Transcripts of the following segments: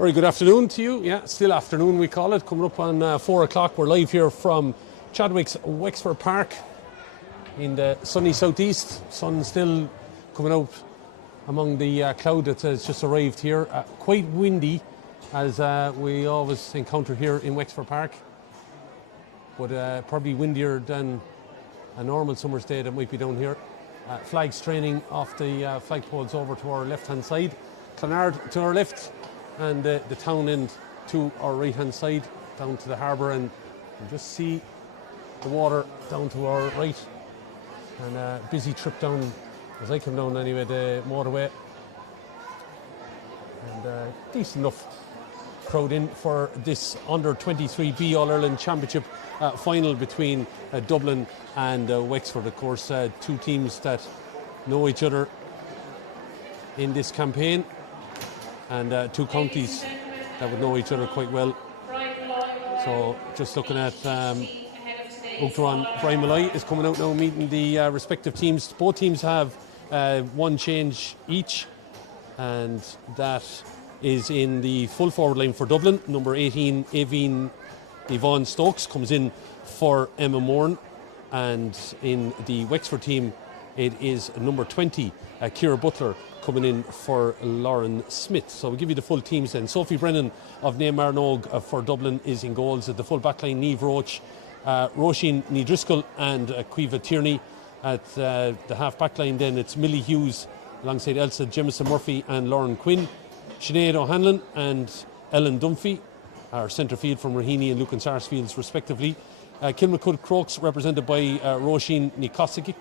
Very good afternoon to you. Yeah, still afternoon we call it. Coming up on 4 o'clock. We're live here from Chadwick's Wexford Park in the sunny southeast. Sun still coming out among the cloud that has just arrived here. Quite windy, as we always encounter here in Wexford Park. But probably windier than a normal summer's day that might be down here. Flags training off the flagpoles over to our left-hand side. Clonard to our left, and the town end to our right-hand side, down to the harbour, and you just see the water down to our right. And a busy trip down, as I come down anyway, the motorway. And decent enough crowd in for this under-23B All-Ireland Championship final between Dublin and Wexford. Of course, two teams that know each other in this campaign, and two counties that would know each other quite well. So just looking at Uachtaráin Brymalloy is coming out now, meeting the respective teams. Both teams have one change each, and that is in the full forward line for Dublin. Number 18, Yvonne Stokes, comes in for Emma Moran, and in the Wexford team it is number 20, Ciara Butler, coming in for Lauren Smith. So we'll give you the full teams then. Sophie Brennan of Naomh Marnogue for Dublin is in goals. At the full backline, Niamh Roach, Roisin Ní Driscoll and Caoimhe Tierney. At the half backline then it's Millie Hughes alongside Elsa Jemison Murphy and Lauren Quinn. Sinead O'Hanlon and Ellen Dunphy are centre field from Raheny and Lucan Sarsfields respectively. Kilmacud Crokes represented by Roisin Ní Cossaigh.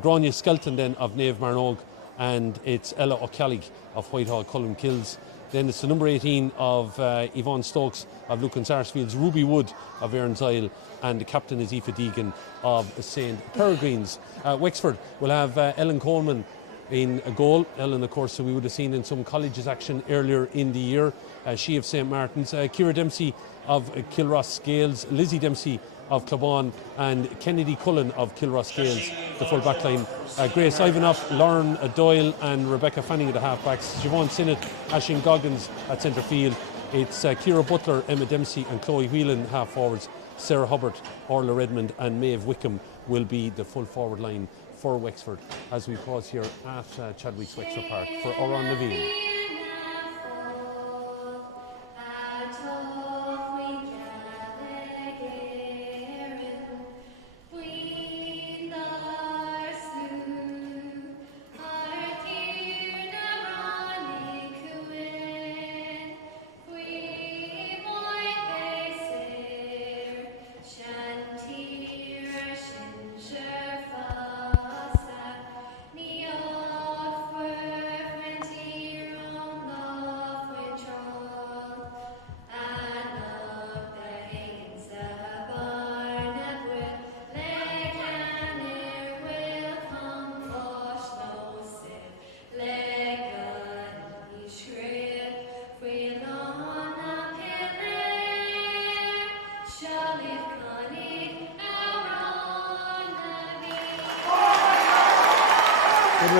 Grania Skelton then of Naomh Marnogue, and it's Ella O'Callig of Whitehall Cullen Kills. Then it's the number 18 of Yvonne Stokes of Lucan Sarsfields, Ruby Wood of Erin's Isle, and the captain is Aoife Deegan of St. Peregrines. Wexford will have Ellen Coleman in a goal. Ellen, of course, who we would have seen in some colleges action earlier in the year. She of St. Martin's. Ciara Dempsey of Kilross Scales, Lizzie Dempsey of Clabon, and Kennedy Cullen of Kilross Scales, the full back line. Grace Ivanoff, Lauren Doyle and Rebecca Fanning at the half-backs. Siobhan Sinnott, Aisling Goggins at centre field. It's Ciara Butler, Emma Dempsey and Chloe Whelan half-forwards. Sarah Hubbard, Orla Redmond and Maeve Wickham will be the full forward line for Wexford as we pause here at Chadwick's Wexford Park for Oran Naveen.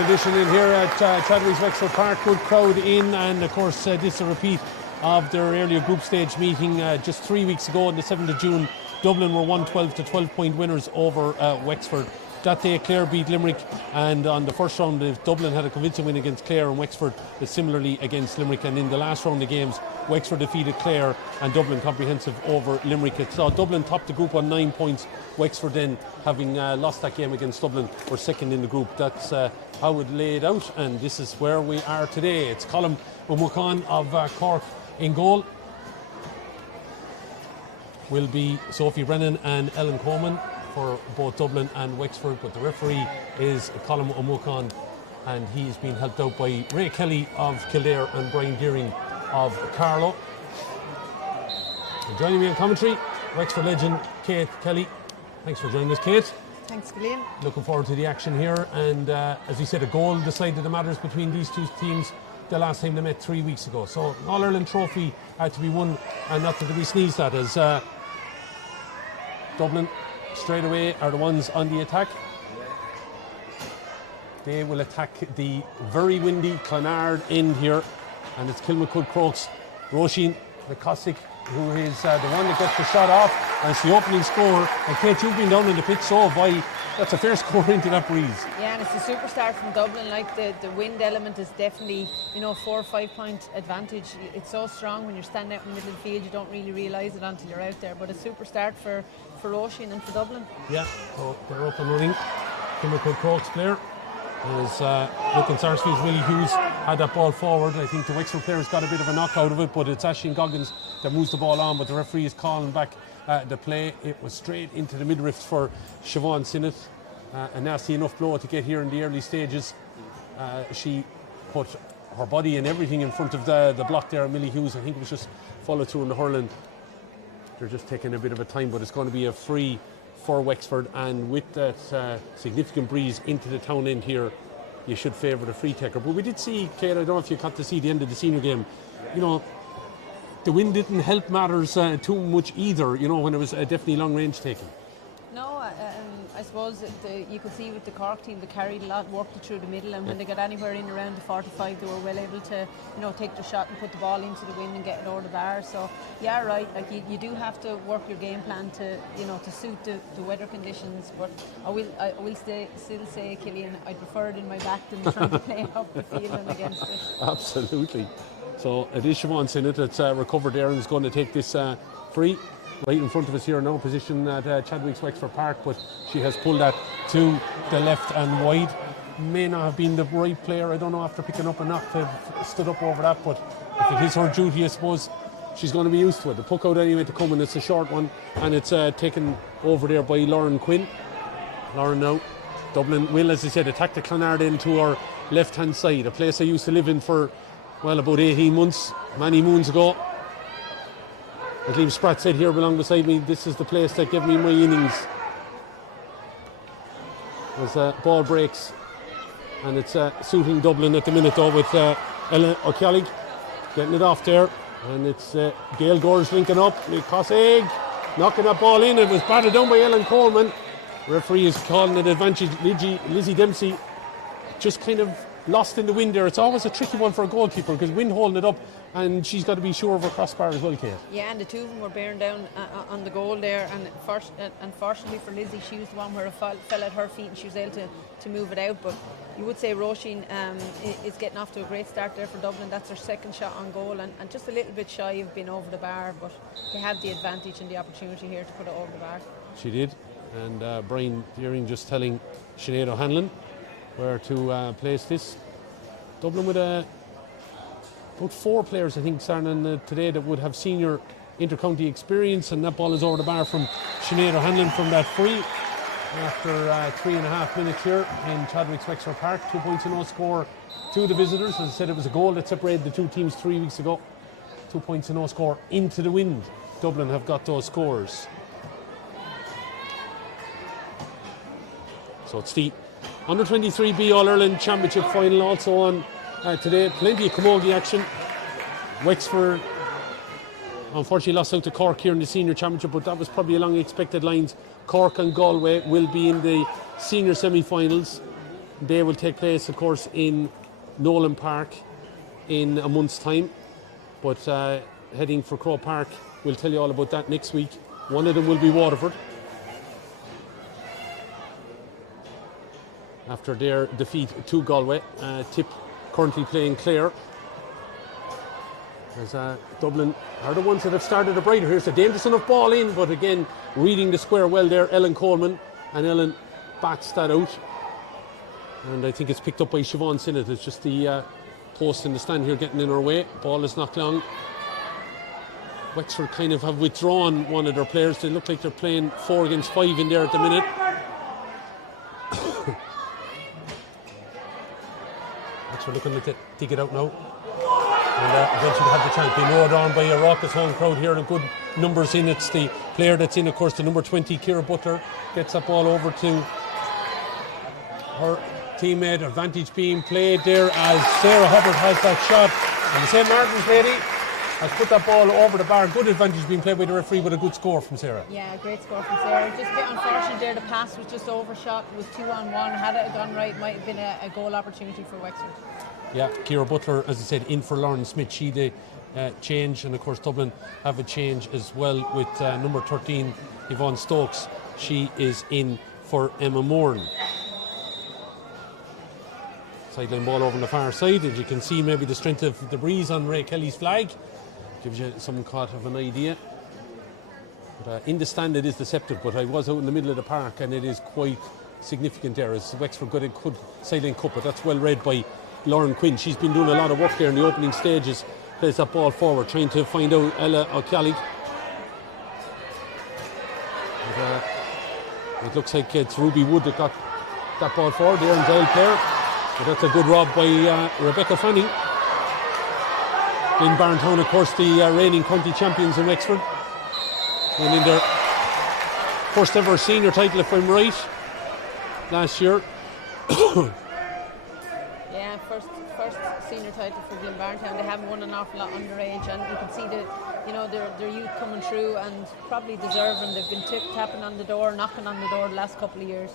Addition in here at Chadwick's Wexford Park, good crowd in, and of course this is a repeat of their earlier group stage meeting just 3 weeks ago on the 7th of June. Dublin were 112 to 12 point winners over Wexford. That day Clare beat Limerick, and on the first round Dublin had a convincing win against Clare, and Wexford similarly against Limerick, and in the last round of games Wexford defeated Clare and Dublin comprehensive over Limerick. It saw Dublin top the group on 9 points. Wexford then, having lost that game against Dublin, were second in the group. That's how it laid out, and this is where we are today. It's Colm O'Muchan of Cork in goal. Will be Sophie Brennan and Ellen Coleman for both Dublin and Wexford, but the referee is Colm O'Muchan, and he's been helped out by Ray Kelly of Kildare and Brian Deering of Carlow. And joining me on commentary, Wexford legend Kate Kelly. Thanks for joining us, Kate. Thanks, Gillian. Looking forward to the action here, and as we said, a goal decided the matters between these two teams the last time they met 3 weeks ago. So an All-Ireland trophy had to be won, and not that we sneezed at, as Dublin straight away are the ones on the attack. They will attack the very windy Clonard end here, and it's Kilmacud Crokes Roisin McCusick, who is the one that gets the shot off, and it's the opening score. And Kate, you've been down in the pitch, so that's a fair score into that breeze. Yeah, and it's a superstar from Dublin. Like the wind element is definitely, 4 or 5 point advantage. It's so strong when you're standing out in the middle of the field, you don't really realise it until you're out there. But a super start for Roisin and for Dublin. Yeah, so they're up and running. Kimbercourt Crokes player is looking Sarsfield's Willie Hughes had that ball forward. I think the Wexford players got a bit of a knock out of it, but it's Aisling Goggins that moves the ball on, but the referee is calling back the play. It was straight into the midriff for Siobhan Sinnott. A nasty enough blow to get here in the early stages. She put her body and everything in front of the block there. Millie Hughes, I think it was just followed through in the hurling. They're just taking a bit of a time, but it's going to be a free for Wexford, and with that significant breeze into the town end here, you should favour the free taker. But we did see, Kate, I don't know if you got to see the end of the senior game, the wind didn't help matters too much either, when it was definitely long range taking. No, I suppose you could see with the Cork team, they carried a lot, worked it through the middle, and when they got anywhere in around the 45, they were well able to, take the shot and put the ball into the wind and get it over the bar. So, yeah, right, like you do have to work your game plan to, to suit the weather conditions. But I will still say, Killian, I prefer it in my back than trying to play up the field and against it. Absolutely. So it is Siobhan Sinnott that's recovered there and is going to take this free. Right in front of us here now, position at Chadwick's Wexford Park, but she has pulled that to the left and wide. May not have been the right player, I don't know, after picking up a knock to have stood up over that, but if it is her duty, I suppose she's going to be used to it. The puck out anyway to come, and it's a short one, and it's taken over there by Lauren Quinn. Lauren now, Dublin will, as I said, attack the Clonard end to our left-hand side, a place I used to live in for, about 18 months, many moons ago. As Liam Spratt said here along beside me, this is the place that gave me my innings. As ball breaks, and it's suiting Dublin at the minute though, with Ella O'Kellig getting it off there, and it's Gail Gorge linking up, Cossaig knocking that ball in. It was batted down by Ellen Coleman. Referee is calling it advantage. Lizzie Dempsey just kind of lost in the wind there. It's always a tricky one for a goalkeeper because wind holding it up, and she's got to be sure of her crossbar as well, Kate. Yeah, and the two of them were bearing down on the goal there, and unfortunately for Lizzie, she was the one where it fell at her feet and she was able to move it out. But you would say Roisin is getting off to a great start there for Dublin. That's her second shot on goal, and just a little bit shy of being over the bar, but they had the advantage and the opportunity here to put it over the bar. She did, and Brian Deering just telling Sinead O'Hanlon where to place this. Dublin with about 4 players, I think, starting today that would have senior inter-county experience, and that ball is over the bar from Sinead O'Hanlon from that free after 3.5 minutes here in Chadwick's Wexford Park. 2 points and no score to the visitors. As I said, it was a goal that separated the two teams 3 weeks ago. 2 points and no score into the wind. Dublin have got those scores. So it's the Under-23 All-Ireland Championship final also on today. Plenty of camogie action. Wexford unfortunately lost out to Cork here in the senior championship, but that was probably along expected lines. Cork and Galway will be in the senior semi-finals. They will take place, of course, in Nolan Park in a month's time. But heading for Croke Park, we'll tell you all about that next week. One of them will be Waterford, after their defeat to Galway. Tip currently playing Clare. As Dublin are the ones that have started a brighter. Here's a dangerous enough ball in, but again, reading the square well there, Ellen Coleman, and Ellen bats that out. And I think it's picked up by Siobhan Sinnott. It's just the post in the stand here getting in her way. Ball is knocked long. Wexford kind of have withdrawn one of their players. They look like they're playing 4 against 5 in there at the minute. Wexford looking like to dig it out now. And eventually have the chance. They know it on by a raucous home crowd here, and good numbers in. It's the player that's in, of course, the number 20, Ciara Butler, gets that ball over to her teammate. Advantage being played there as Sarah Hubbard has that shot. And the St. Martin's lady has put that ball over the bar. Good advantage being played by the referee, with a good score from Sarah. Yeah, great score from Sarah. Just a bit unfortunate there. The pass was just overshot. It was 2-on-1. Had it gone right, it might have been a goal opportunity for Wexford. Yeah, Ciara Butler, as I said, in for Lauren Smith. She the change, and of course Dublin have a change as well with number 13 Yvonne Stokes. She is in for Emma Moran. Sideline ball over on the far side. As you can see, maybe the strength of the breeze on Ray Kelly's flag gives you some kind of an idea. But, in the stand it is deceptive, but I was out in the middle of the park and it is quite significant there as Wexford got a good sideline cut, but that's well read by Lauren Quinn. She's been doing a lot of work there in the opening stages. Plays that ball forward, trying to find out Ella O'Cally. It looks like it's Ruby Wood that got that ball forward there, and Doyle player. But that's a good rob by Rebecca Fanning. In Barntown, of course, the reigning county champions in Wexford. And in their first ever senior title, if I'm right, last year. Yeah, first senior title for Glenbarntown. They haven't won an awful lot underage, and you can see their youth coming through and probably deserve them. They've been tapping on the door, knocking on the door the last couple of years.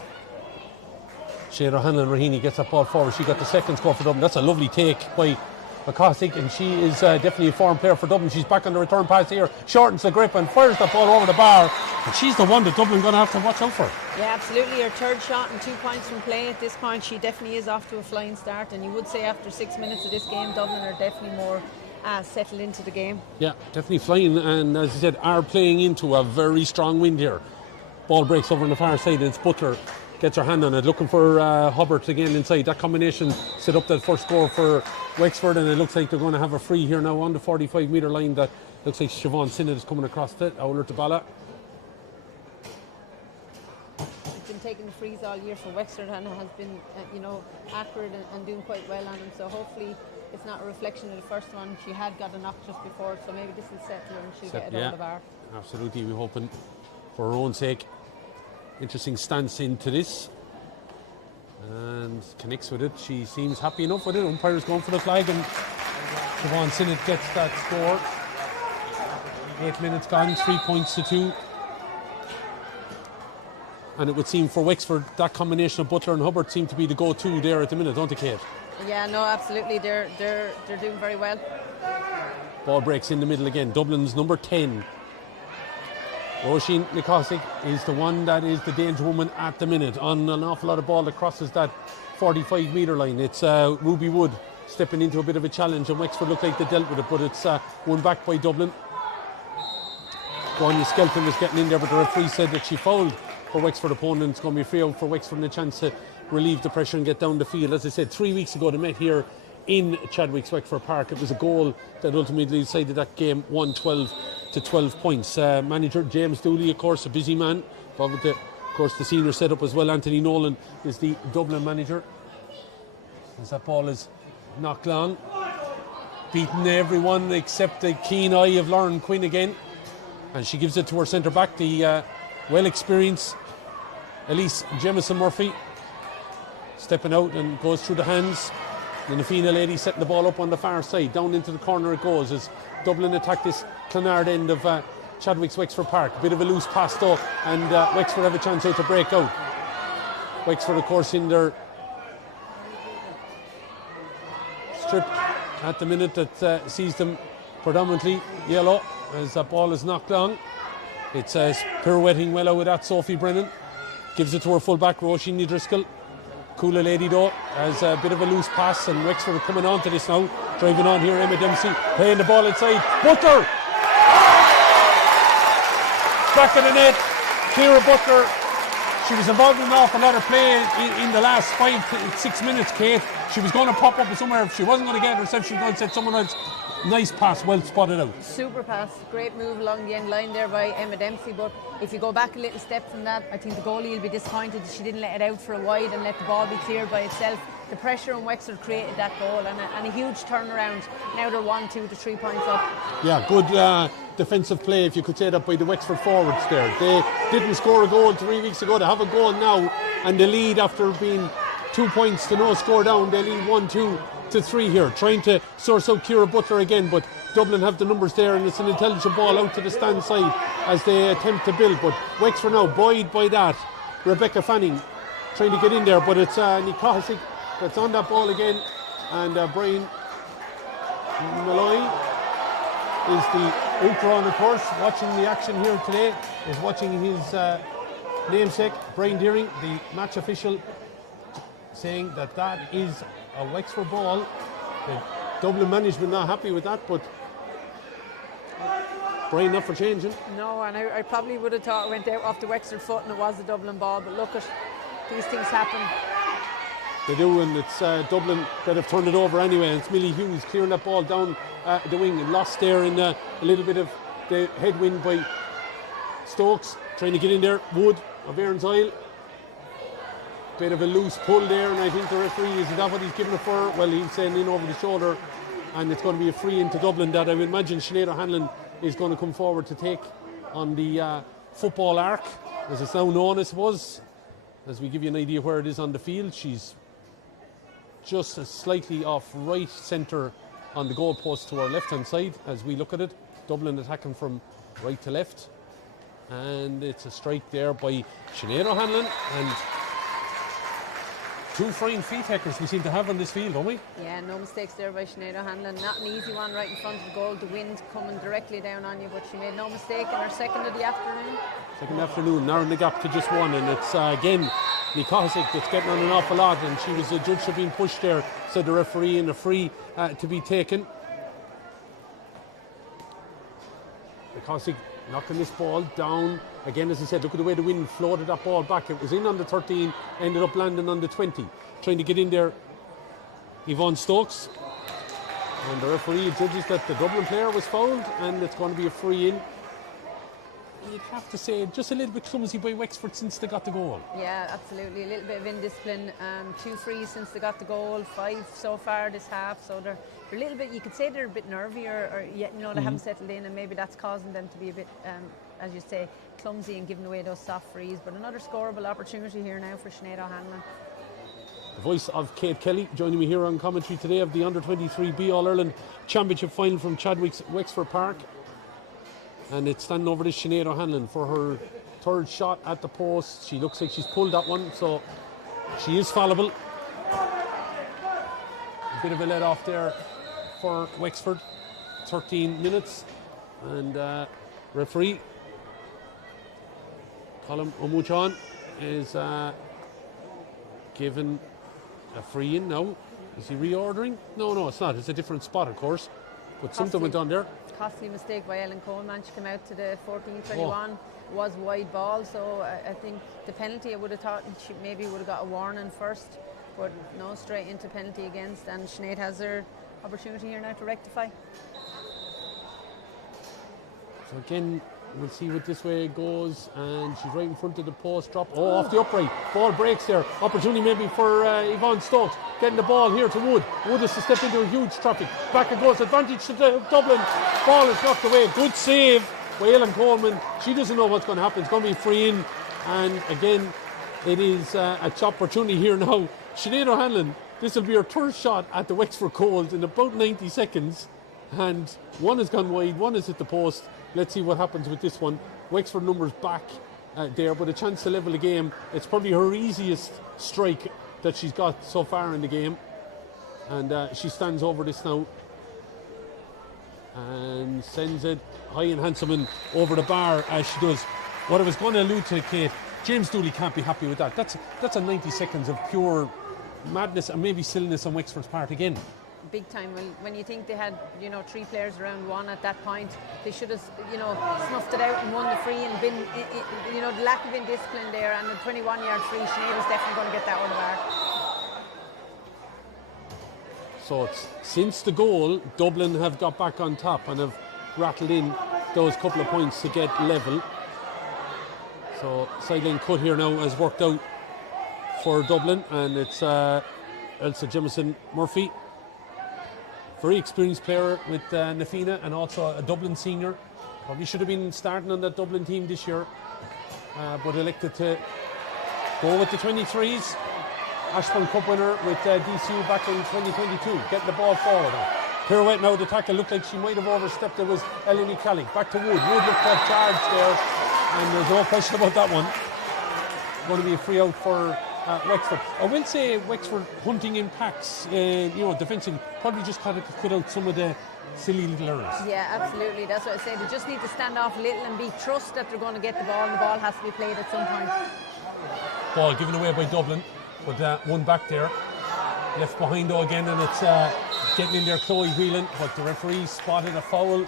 Shada Hanlon-Raheny gets that ball forward. She got the second score for Dublin. That's a lovely take by McCarthy, and she is definitely a form player for Dublin. She's back on the return pass here, shortens the grip and fires the ball over the bar. And she's the one that Dublin going to have to watch out for. Yeah, absolutely. Her third shot and 2 points from play at this point. She definitely is off to a flying start, and you would say after 6 minutes of this game, Dublin are definitely more settled into the game. Yeah, definitely flying, and as I said, are playing into a very strong wind here. Ball breaks over on the far side, and it's Butler gets her hand on it, looking for Hubbard again inside. That combination set up that first score for Wexford, and it looks like they're going to have a free here now on the 45 metre line. That looks like Siobhan Sinnott is coming across it. Owler to Bala. She's been taking the frees all year for Wexford and has been accurate and doing quite well on them, so hopefully it's not a reflection of the first one. She had got a knock just before, so maybe this will settle her and she'll get it over the bar. Absolutely, we're hoping for her own sake. Interesting stance into this, and connects with it. She seems happy enough with it. Umpire's going for the flag, and Siobhan Sinnott gets that score. 8 minutes gone, 3 points to 2. And it would seem for Wexford that combination of Butler and Hubbard seem to be the go-to there at the minute, don't they, Kate? Yeah, no, absolutely. They're doing very well. Ball breaks in the middle again. Dublin's number 10. Roisin Nikosic is the one that is the danger woman at the minute on an awful lot of ball that crosses that 45 metre line. It's Ruby Wood stepping into a bit of a challenge, and Wexford look like they dealt with it, but it's won back by Dublin. Gwanya Skelton was getting in there, but the referee said that she fouled for Wexford opponent. It's going to be free out for Wexford and a chance to relieve the pressure and get down the field. As I said, 3 weeks ago they met here in Chadwick's Wexford Park. It was a goal that ultimately decided that game, 1-12 to 12 points. Manager James Dooley, of course, a busy man. Of course, the senior setup as well. Anthony Nolan is the Dublin manager. As that ball is knocked long. Beaten everyone except the keen eye of Lauren Quinn again. And she gives it to her centre back, the well-experienced Elise Jemison Murphy. Stepping out and goes through the hands. The Nafina lady setting the ball up on the far side. Down into the corner it goes as Dublin attack this Clonard end of Chadwick's Wexford Park. Bit of a loose pass though, and Wexford have a chance out to break out. Wexford, of course, in their strip at the minute that sees them predominantly yellow as that ball is knocked long. It's pirouetting well out with that Sophie Brennan. Gives it to her full back, Roisin Driscoll. Cooler lady though, has a bit of a loose pass, and Wexford are coming on to this now. Driving on here, Emma Dempsey playing the ball inside. Butler! Back of the net, Ciara Butler. She was involved in an awful lot of play in the last 5 to 6 minutes, Kate. She was going to pop up somewhere. If she wasn't going to get herself, she was going to set someone else. Nice pass, well spotted out. Super pass, great move along the end line there by Emma Dempsey, but if you go back a little step from that, I think the goalie will be disappointed that she didn't let it out for a wide and let the ball be cleared by itself. The pressure on Wexford created that goal, and a huge turnaround. Now they're 1-2 to 3 points up. Yeah, good defensive play, if you could say that, by the Wexford forwards there. They didn't score a goal 3 weeks ago. They have a goal now, and they lead after being 2 points to no score down. They lead 1-2 to 3 here, trying to source out Ciara Butler again, but Dublin have the numbers there, and it's an intelligent ball out to the stand side as they attempt to build, but Wexford now buoyed by that. Rebecca Fanning trying to get in there, but it's Nikosic that's on that ball again, and Brian Malloy is the Ultron, of course, watching the action here today, is watching his namesake, Brian Deering, the match official, saying that that is a Wexford ball. The Dublin management not happy with that, but Brian not for changing. No, and I probably would have thought it went out off the Wexford foot and it was a Dublin ball, but look at these things happen. They do, and it's Dublin that have turned it over anyway, and it's Millie Hughes clearing that ball down the wing and lost there in a little bit of the headwind by Stokes, trying to get in there. Wood of Aaron's Isle. Bit of a loose pull there, and I think the referee, is that what he's giving it for? Well, he's saying in over the shoulder, and it's going to be a free into Dublin that I would imagine Sinead O'Hanlon is going to come forward to take on the football arc, as it's now known, I suppose. As we give you an idea where it is on the field, she's just slightly off right centre on the goalpost to our left-hand side as we look at it. Dublin attacking from right to left. And it's a strike there by Sinead O'Hanlon, and two fine free takers we seem to have on this field, don't we? Yeah, no mistakes there by Sinead O'Hanlon. Not an easy one right in front of the goal. The wind coming directly down on you, but she made no mistake in her second of the afternoon. Second afternoon, narrowing the gap to just one, and it's again Nikosic that's getting on an awful lot, and she was judged for being pushed there, said the referee, and a free to be taken. Nikosic knocking this ball down. Again, as I said, look at the way the wind floated that ball back. It was in on the 13, ended up landing on the 20. Trying to get in there, Yvonne Stokes. And the referee judges that the Dublin player was fouled, and it's going to be a free in. You'd have to say, just a little bit clumsy by Wexford since they got the goal. Yeah, absolutely. A little bit of indiscipline. 2 frees since they got the goal, 5 so far this half. So they're a little bit, you could say they're a bit nervy, or yet, you know, they haven't settled in, and maybe that's causing them to be a bit, as you say, clumsy and giving away those soft frees. But another scoreable opportunity here now for Sinead O'Hanlon. The voice of Kate Kelly joining me here on commentary today of the Under-23 All-Ireland Championship final from Chadwick's Wexford Park. And it's standing over to Sinead O'Hanlon for her third shot at the post. She looks like she's pulled that one, so she is fallible. A bit of a let off there for Wexford. 13 minutes. And referee Colm Omuchan is given a free in now. Is he reordering? No, it's not. It's a different spot, of course. But something went on there. Costly mistake by Ellen Coleman. She came out to the 14-21. It was wide ball, so I think the penalty, I would have thought she maybe would have got a warning first, but no, straight into penalty against, and Sinead has her opportunity here now to rectify. So again, we'll see what this way it goes, and she's right in front of the post, drop, off the upright, ball breaks there, opportunity maybe for Yvonne Stokes, getting the ball here to Wood. Wood has to step into a huge traffic, back it goes, advantage to Dublin, ball is knocked away, good save by Ellen Coleman. She doesn't know what's going to happen, it's going to be free in, and again it is a opportunity here now. Sinead O'Hanlon, this will be her third shot at the Wexford Cold in about 90 seconds, and one has gone wide, one is at the post. Let's see what happens with this one. Wexford numbers back there, but a chance to level the game. It's probably her easiest strike that she's got so far in the game. And she stands over this now and sends it high and handsome and over the bar as she does. What I was going to allude to, Kate, James Dooley can't be happy with that. That's a 90 seconds of pure madness and maybe silliness on Wexford's part again. Big time. Well, when you think they had, 3 players around one at that point, they should have, snuffed it out and won the free, and been, the lack of indiscipline there, and the 21-yard free, Sinead was definitely going to get that over the bar. So it's, since the goal, Dublin have got back on top and have rattled in those couple of points to get level. So sideline cut here now has worked out for Dublin, and it's Elsa Jemison Murphy. Very experienced player with Nafina, and also a Dublin senior. Probably should have been starting on that Dublin team this year, but elected to go with the 23s. Ashbourne Cup winner with DCU back in 2022. Getting the ball forward. Pirouette now, the tackle looked like she might have overstepped. There was Eleni Callick. Back to Wood. Wood looked to have charged there, and there's no question about that one. Going to be a free out for Wexford. I will say Wexford hunting in packs, defensively, probably just kind of cut out some of the silly little errors. Yeah, absolutely. That's what I say. They just need to stand off a little and trust that they're going to get the ball, and the ball has to be played at some point. Ball given away by Dublin, but one back there. Left behind though again, and it's getting in there, Chloe Whelan, but the referee spotted a foul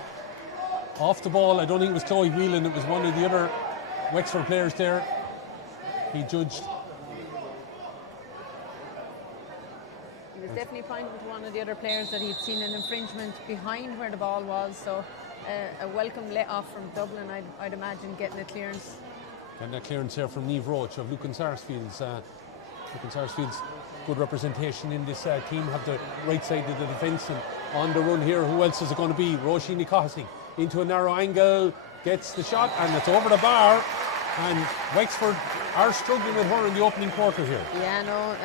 off the ball. I don't think it was Chloe Whelan, it was one of the other Wexford players there. He judged. He was definitely pointing to one of the other players that he'd seen an infringement behind where the ball was, so a welcome let off from Dublin, I'd imagine, getting a clearance. And that clearance here from Niamh Roach of Lucan Sarsfield's. Lucan Sarsfield's good representation in this team, have the right side of the defence, and on the run here, who else is it going to be? Roisin Nikahasi into a narrow angle, gets the shot, and it's over the bar, and Wexford are struggling with her in the opening quarter here. Yeah, no,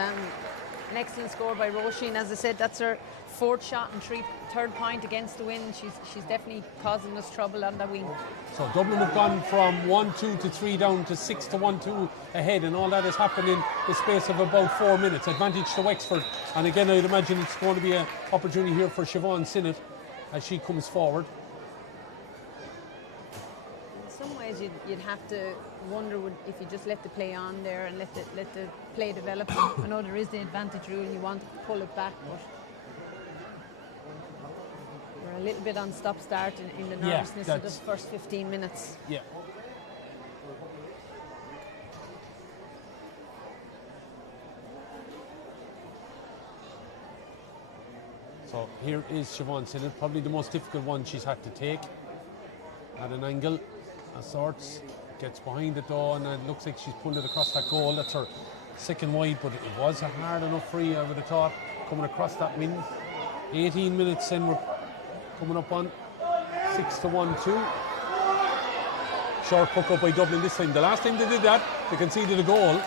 an excellent score by Roisin. As I said, that's her fourth shot and third point against the win. She's definitely causing us trouble on that wing. So Dublin have gone from 1-2 to 3 down to 6-1-2 ahead, and all that has happened in the space of about 4 minutes. Advantage to Wexford, and again I'd imagine it's going to be an opportunity here for Siobhan Sinnott as she comes forward. In some ways you'd have to wonder if you just let the play on there and let the play develop. I know there is the advantage rule and you want to pull it back, but we're a little bit on stop-start in the nervousness of the first 15 minutes. Yeah. So here is Siobhan Sinnott, probably the most difficult one she's had to take at an angle of sorts. Gets behind it though, and it looks like she's pulled it across that goal. That's her second wide, but it was a hard enough free, I would have thought, coming across that wing. 18 minutes in, we're coming up on 6-1-2. Short puck up by Dublin this time. The last time they did that, they conceded a goal.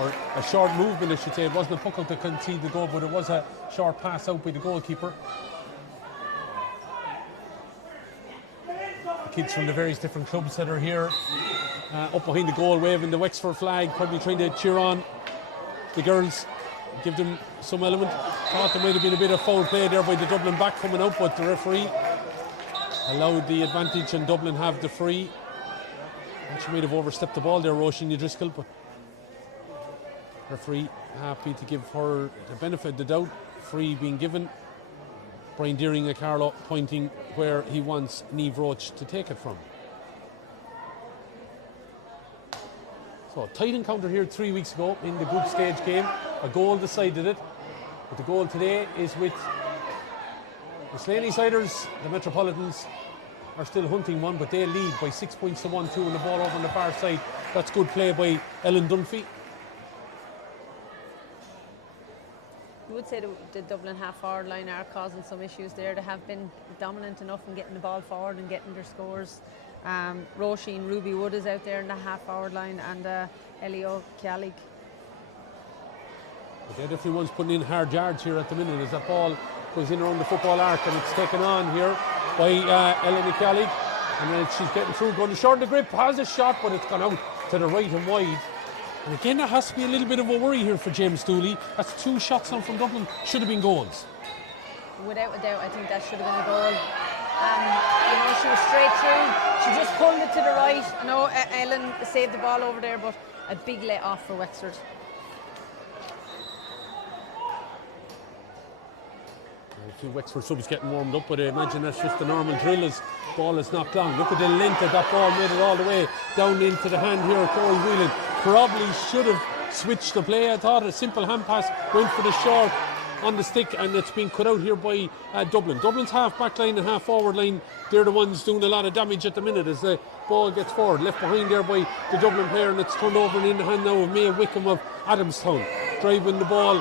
Or a short movement, I should say. It wasn't a puck out that conceded the goal, but it was a short pass out by the goalkeeper. The kids from the various different clubs that are here up behind the goal, waving the Wexford flag, probably trying to cheer on the girls, give them some element. Thought there might have been a bit of foul play there by the Dublin back coming out, but the referee allowed the advantage and Dublin have the free. And she might have overstepped the ball there, Roisin Driscoll, but referee happy to give her the benefit of the doubt. Free being given. Brian Deering and Carlo pointing where he wants Niamh Roach to take it from. So a tight encounter here 3 weeks ago in the group stage game. A goal decided it. But the goal today is with the Slaney Siders. The Metropolitans are still hunting one, but they lead by 6 points to 1-2 and the ball over on the far side. That's good play by Ellen Dunphy. I would say the Dublin half-forward line are causing some issues there. They have been dominant enough in getting the ball forward and getting their scores. Roisin Ruby Wood is out there in the half-forward line, and Elio Kialig. But they're definitely ones putting in hard yards here at the minute as that ball goes in around the football arc, and it's taken on here by Elena Kialig. And then she's getting through, going to short the grip, has a shot, but it's gone out to the right and wide. And again, that has to be a little bit of a worry here for James Dooley. That's 2 shots now from Dublin. Should have been goals. Without a doubt, I think that should have been a goal. She was straight through. She just pulled it to the right. I know Ellen saved the ball over there, but a big let off for Wexford. A few Wexford subs getting warmed up, but I imagine that's just the normal drill as ball is knocked long. Look at the length of that ball, made it all the way down into the hand here of Corey Whelan. Probably should have switched the play. I thought a simple hand pass went for the short on the stick, and it's been cut out here by Dublin. Dublin's half back line and half forward line, they're the ones doing a lot of damage at the minute as the ball gets forward. Left behind there by the Dublin player, and it's turned over and in the hand now of May Wickham of Adamstown. Driving the ball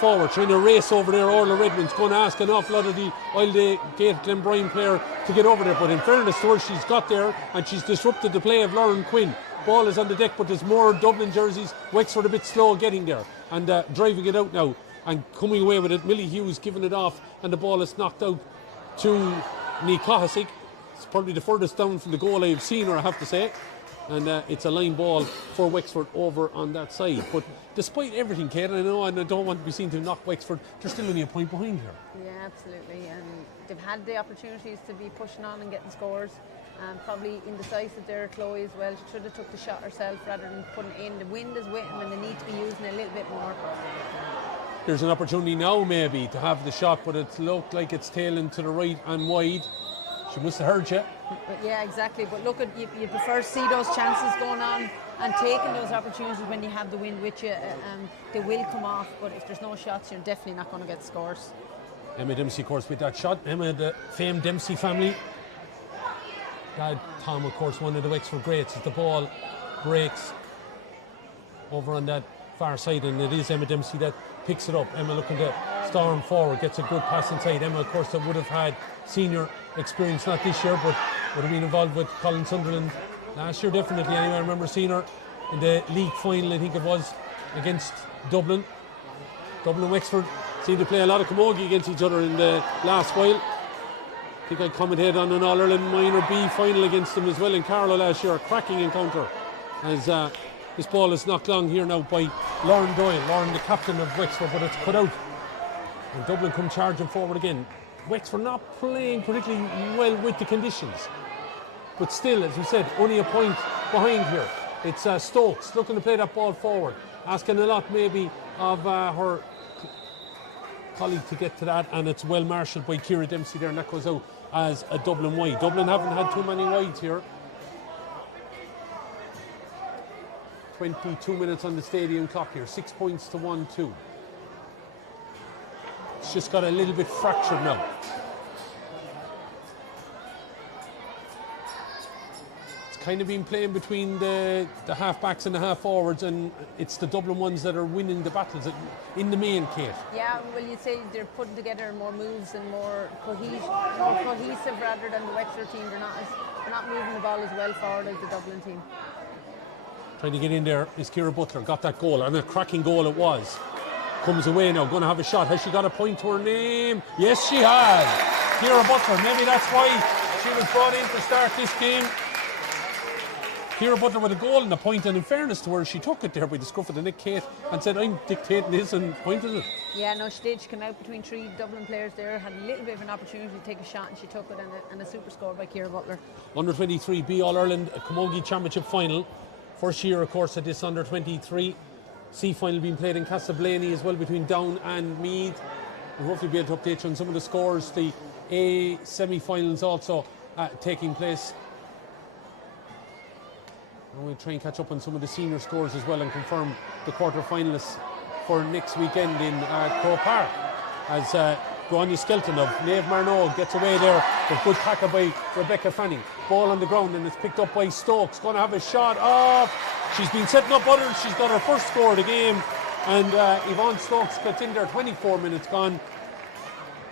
forward, trying to race over there. Orla Redmond's going to ask an awful lot of the Isle Gate Glenbrine player to get over there, but in fairness to her, she's got there and she's disrupted the play of Lauren Quinn. Ball is on the deck, but there's more Dublin jerseys. Wexford a bit slow getting there and driving it out now and coming away with it. Millie Hughes giving it off, and the ball is knocked out to Niamh Roach. It's probably the furthest down from the goal I've seen her, I have to say. and it's a line ball for Wexford over on that side. But despite everything, Kate, I know, and I don't want to be seen to knock Wexford, they're still only a point behind here. Yeah, absolutely, and they've had the opportunities to be pushing on and getting scores. Probably indecisive there, Chloe, as well. She should have took the shot herself rather than putting it in. The wind is with them and they need to be using it a little bit more. There's an opportunity now maybe to have the shot, but it looked like it's tailing to the right and wide. She must have heard you. Yeah, exactly. But look, you prefer to see those chances going on and taking those opportunities when you have the wind with you. They will come off, but if there's no shots, you're definitely not going to get scores. Emma Dempsey, of course, with that shot. Emma, the famed Dempsey family. Dad, Tom, of course, one of the Wexford greats. As the ball breaks over on that far side, and it is Emma Dempsey that picks it up. Emma looking to storm forward, gets a good pass inside. Emma, of course, that would have had senior experience, not this year, but would have been involved with Colin Sunderland last year, definitely. Anyway, I remember seeing her in the league final, I think it was, against Dublin. Dublin and Wexford seemed to play a lot of camogie against each other in the last while. I think I commented on an All-Ireland Minor B final against them as well in Carlow last year. A cracking encounter as this ball is knocked long here now by Lauren Doyle. Lauren, the captain of Wexford, but it's cut out. And Dublin come charging forward again. Wexford not playing particularly well with the conditions. But still, as we said, only a point behind here. It's Stokes looking to play that ball forward. Asking a lot maybe of her colleague to get to that, and it's well marshalled by Ciara Dempsey there, and that goes out as a Dublin wide. Dublin haven't had too many wides here. 22 minutes on the stadium clock here, 6 points to 1-2. It's just got a little bit fractured now. It's kind of been playing between the half backs and the half forwards, and it's the Dublin ones that are winning the battles in the main, Kate. Yeah, well, you'd say they're putting together more moves and more cohesive rather than the Wexford team. They're not moving the ball as well forward as the Dublin team. Trying to get in there is Ciara Butler, got that goal, and a cracking goal it was. Comes away now, going to have a shot. Has she got a point to her name? Yes, she has. Ciara Butler, maybe that's why she was brought in to start this game. Ciara Butler with a goal and a point, and in fairness to her, she took it there by the scruff of the neck, Kate, and said, I'm dictating this, and pointed it. Yeah, no, she did. She came out between three Dublin players there, had a little bit of an opportunity to take a shot, and she took it, and a super score by Ciara Butler. Under 23 B All-Ireland Camogie Championship final. First year, of course, at this under 23 C final being played in Castleblaney as well between Down and Meath. We'll hopefully be able to update you on some of the scores. The A semi-finals also taking place. And we'll try and catch up on some of the senior scores as well and confirm the quarter-finalists for next weekend in Croke Park. As Grania Skelton of Nave Marnoe gets away there with good tackle by Rebecca Fanning. Ball on the ground and it's picked up by Stokes. Going to have a shot off. She's been setting up others. She's got her first score of the game. And Yvonne Stokes gets in there, 24 minutes gone.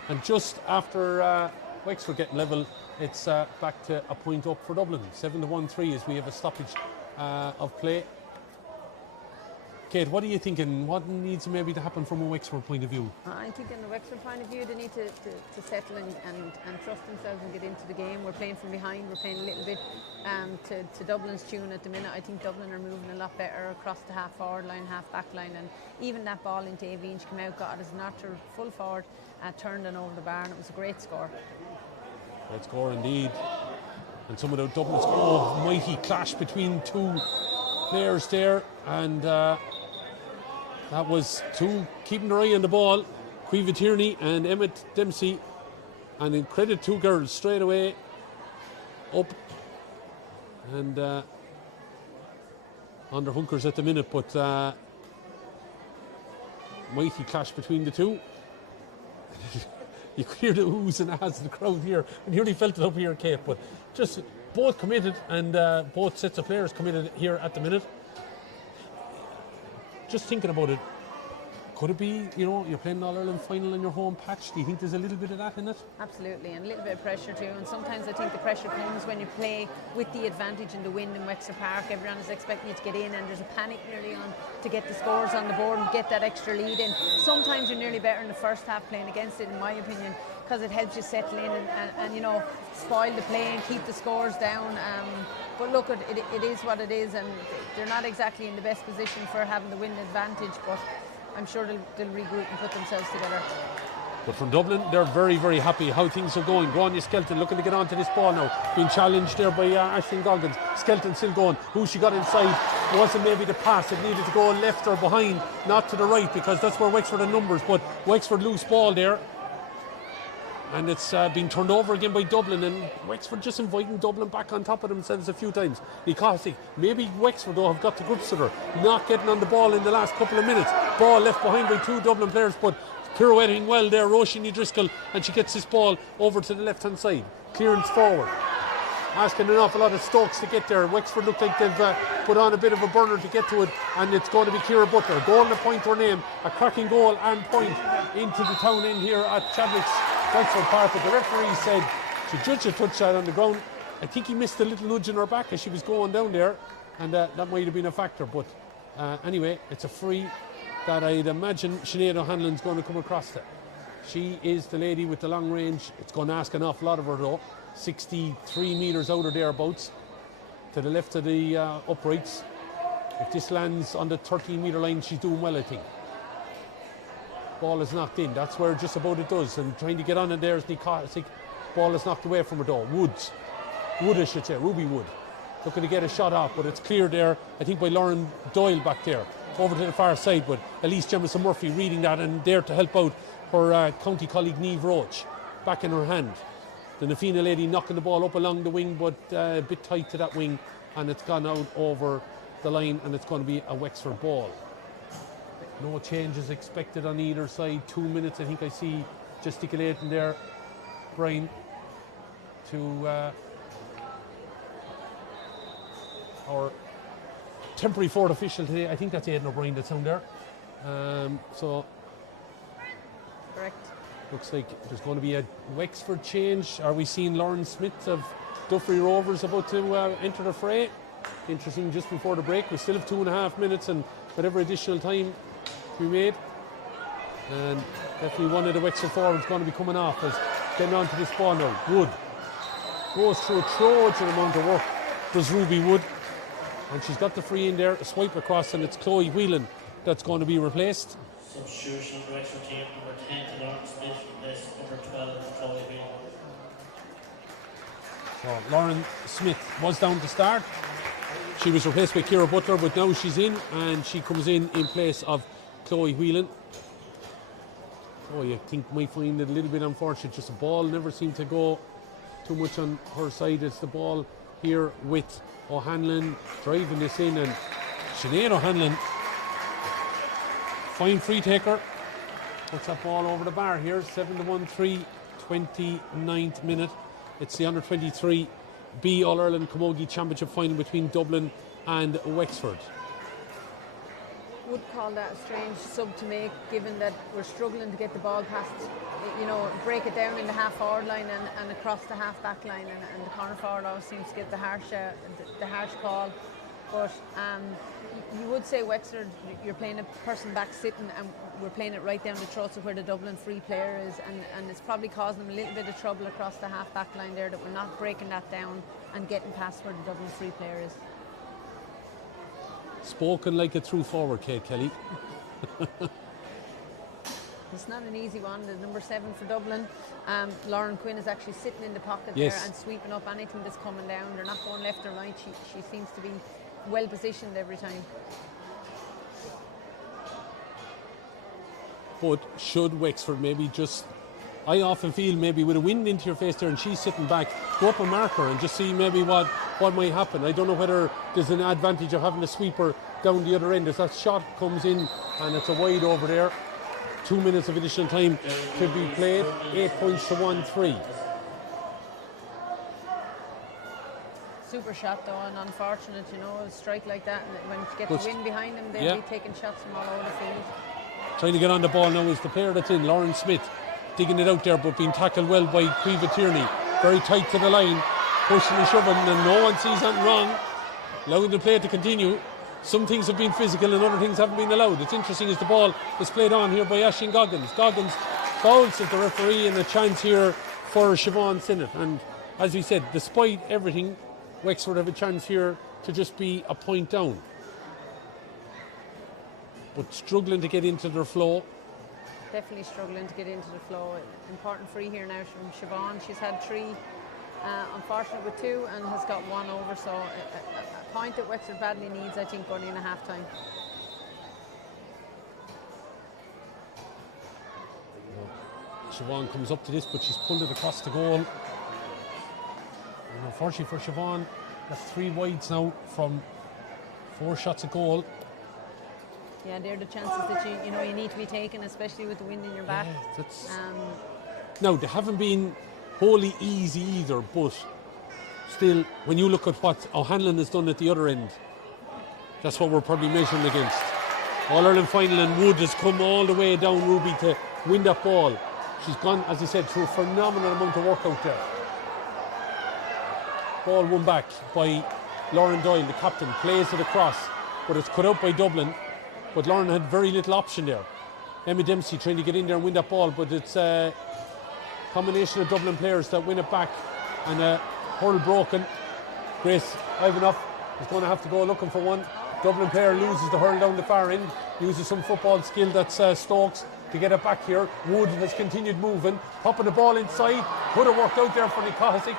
And just after Wexford getting level, it's back to a point up for Dublin. 7-1-3 as we have a stoppage of play. Kate, what are you thinking? What needs maybe to happen from a Wexford point of view? I think in the Wexford point of view, they need to settle and trust themselves and get into the game. We're playing from behind. We're playing a little bit to Dublin's tune at the minute. I think Dublin are moving a lot better across the half forward line, half back line, and even that ball into Aveen, she came out, got it as an archer full forward, turned and over the bar, and it was a great score. Great score indeed. And some of the Dublin score, mighty clash between two players there, and that was two keeping their eye on the ball, Caoimhe Tierney and Emmett Dempsey, and in credit two girls straight away up and under hunkers at the minute, but mighty clash between the two. You could hear the oohs and ahs of the crowd here, and you only felt it up here, Kate, but just both committed, and both sets of players committed here at the minute. Just thinking about it, could it be, you know, you're playing an All-Ireland final in your home patch? Do you think there's a little bit of that in it? Absolutely, and a little bit of pressure too. And sometimes I think the pressure comes when you play with the advantage in the wind in Wexford Park. Everyone is expecting you to get in, and there's a panic nearly on to get the scores on the board and get that extra lead in. Sometimes you're nearly better in the first half playing against it, in my opinion. because it helps you settle in and you know, spoil the play and keep the scores down. But look, it is what it is, and they're not exactly in the best position for having the win advantage, but I'm sure they'll regroup and put themselves together. But from Dublin, they're very, very happy how things are going. Grania Skelton looking to get onto this ball now. Being challenged there by Aisling Goggins. Skelton still going. Who she got inside wasn't maybe the pass. It needed to go left or behind, not to the right, because that's where Wexford are numbers. But Wexford loose ball there. And it's been turned over again by Dublin, and Wexford just inviting Dublin back on top of themselves a few times. Nikosik, maybe Wexford though have got to grips with her, not getting on the ball in the last couple of minutes. Ball left behind by 2 Dublin players, but pirouetting well there, Roisin Driscoll, and she gets this ball over to the left hand side. Clearance forward. Asking an awful lot of Stokes to get there. Wexford look like they've put on a bit of a burner to get to it, and it's going to be Ciara Butler. Goal and a point to her name. A cracking goal and point into the town end here at Chadwick's Wexford Park. But the referee said she judged a touch shot on the ground. I think he missed a little nudge in her back as she was going down there, and that might have been a factor. But anyway, it's a free that I'd imagine Sinead O'Hanlon's going to come across there. She is the lady with the long range. It's going to ask an awful lot of her though. 63 metres out or thereabouts to the left of the uprights. If this lands on the 13-metre line, she's doing well, I think. Ball is knocked in. That's where just about it does. And trying to get on in there is Nikosik. Ball is knocked away from her though. Wood, I should say, Ruby Wood. Looking to get a shot off, but it's cleared there, I think, by Lauren Doyle back there. Over to the far side, but Elise Jemison Murphy reading that and there to help out her county colleague Niamh Roach. Back in her hand. The Nafina lady knocking the ball up along the wing, but a bit tight to that wing, and it's gone out over the line, and it's going to be a Wexford ball. No changes expected on either side. 2 minutes, I think I see gesticulating there, Brian, to our temporary fourth official today. I think that's Aidan O'Brien that's on there. So Correct. looks like there's going to be a Wexford change. Are we seeing Lauren Smith of Duffrey Rovers about to enter the fray? Interesting, just before the break. We still have 2.5 minutes and whatever additional time to be made. And definitely one of the Wexford forwards going to be coming off as getting onto this ball now. Wood goes through a Trojan amount of work. There's Ruby Wood. And she's got the free in there, a swipe across, and it's Chloe Whelan that's going to be replaced. Substitution on the Wexford team, number 10 to Lauren Smith, replaced number 12 Chloe Whelan. So Lauren Smith was down to start. She was replaced by Ciara Butler, but now she's in, and she comes in place of Chloe Whelan. Oh, you think might find it a little bit unfortunate. Just the ball never seemed to go too much on her side. It's the ball here with O'Hanlon driving this in, and Sinead O'Hanlon, fine free taker, puts that ball over the bar here. 7-1-3, 29th minute. It's the under-23 B All-Ireland Camogie Championship final between Dublin and Wexford. Would call that a strange sub to make, given that we're struggling to get the ball past, you know, break it down in the half-forward line and across the half-back line, and the corner forward always seems to get the harsh call. But you would say Wexford, you're playing a person back sitting, and we're playing it right down the throats of where the Dublin free player is, and it's probably causing them a little bit of trouble across the half-back line there, that we're not breaking that down and getting past where the Dublin free player is. Spoken like a true forward, Kate Kelly. It's not an easy one. The number 7 for Dublin, Lauren Quinn, is actually sitting in the pocket Yes. there and sweeping up anything that's coming down. They're not going left or right. She seems to be well positioned every time. But should Wexford maybe just, I often feel maybe with a wind into your face there and she's sitting back, go up and mark her and just see maybe what might happen. I don't know whether there's an advantage of having a sweeper down the other end. As that shot comes in and it's a wide over there. 2 minutes of additional time to be played. 8 points to 1-3. Super shot though, and unfortunate, you know, a strike like that, and when you get the wind behind them, they'll be taking shots from all over the field. Trying to get on the ball now is the player that's in, Lauren Smith, digging it out there, but being tackled well by Caoimhe Tierney. Very tight to the line, pushing and shoving, and no one sees anything wrong. Allowing the play to continue. Some things have been physical and other things haven't been allowed. It's interesting as the ball is played on here by Aisling Goggins. Goggins fouls of the referee and a chance here for Siobhan Sinnott. And as we said, despite everything, Wexford have a chance here to just be a point down. But struggling to get into their flow. Definitely struggling to get into the flow. Important free here now from Siobhan. She's had 3, unfortunate with 2, and has got 1 over. So a point that Wexford badly needs, I think, going in a half time. Siobhan comes up to this, but she's pulled it across the goal. And unfortunately for Siobhan, that's 3 wides now from 4 shots a goal. Yeah, they're the chances that you need to be taken, especially with the wind in your back. Yeah, now, they haven't been wholly easy either, but still, when you look at what O'Hanlon has done at the other end, that's what we're probably measuring against. All-Ireland final, and Wood has come all the way down Ruby to win that ball. She's gone, as I said, through a phenomenal amount of work out there. Ball won back by Lauren Doyle, the captain, plays it across, but it's cut out by Dublin. But Lauren had very little option there. Emma Dempsey trying to get in there and win that ball, but it's a combination of Dublin players that win it back, and a hurl broken. Grace Ivanoff is going to have to go looking for one. Dublin player loses the hurl down the far end, uses some football skill, that's Stokes, to get it back here. Wood has continued moving, popping the ball inside. Could have worked out there for Nikahasik,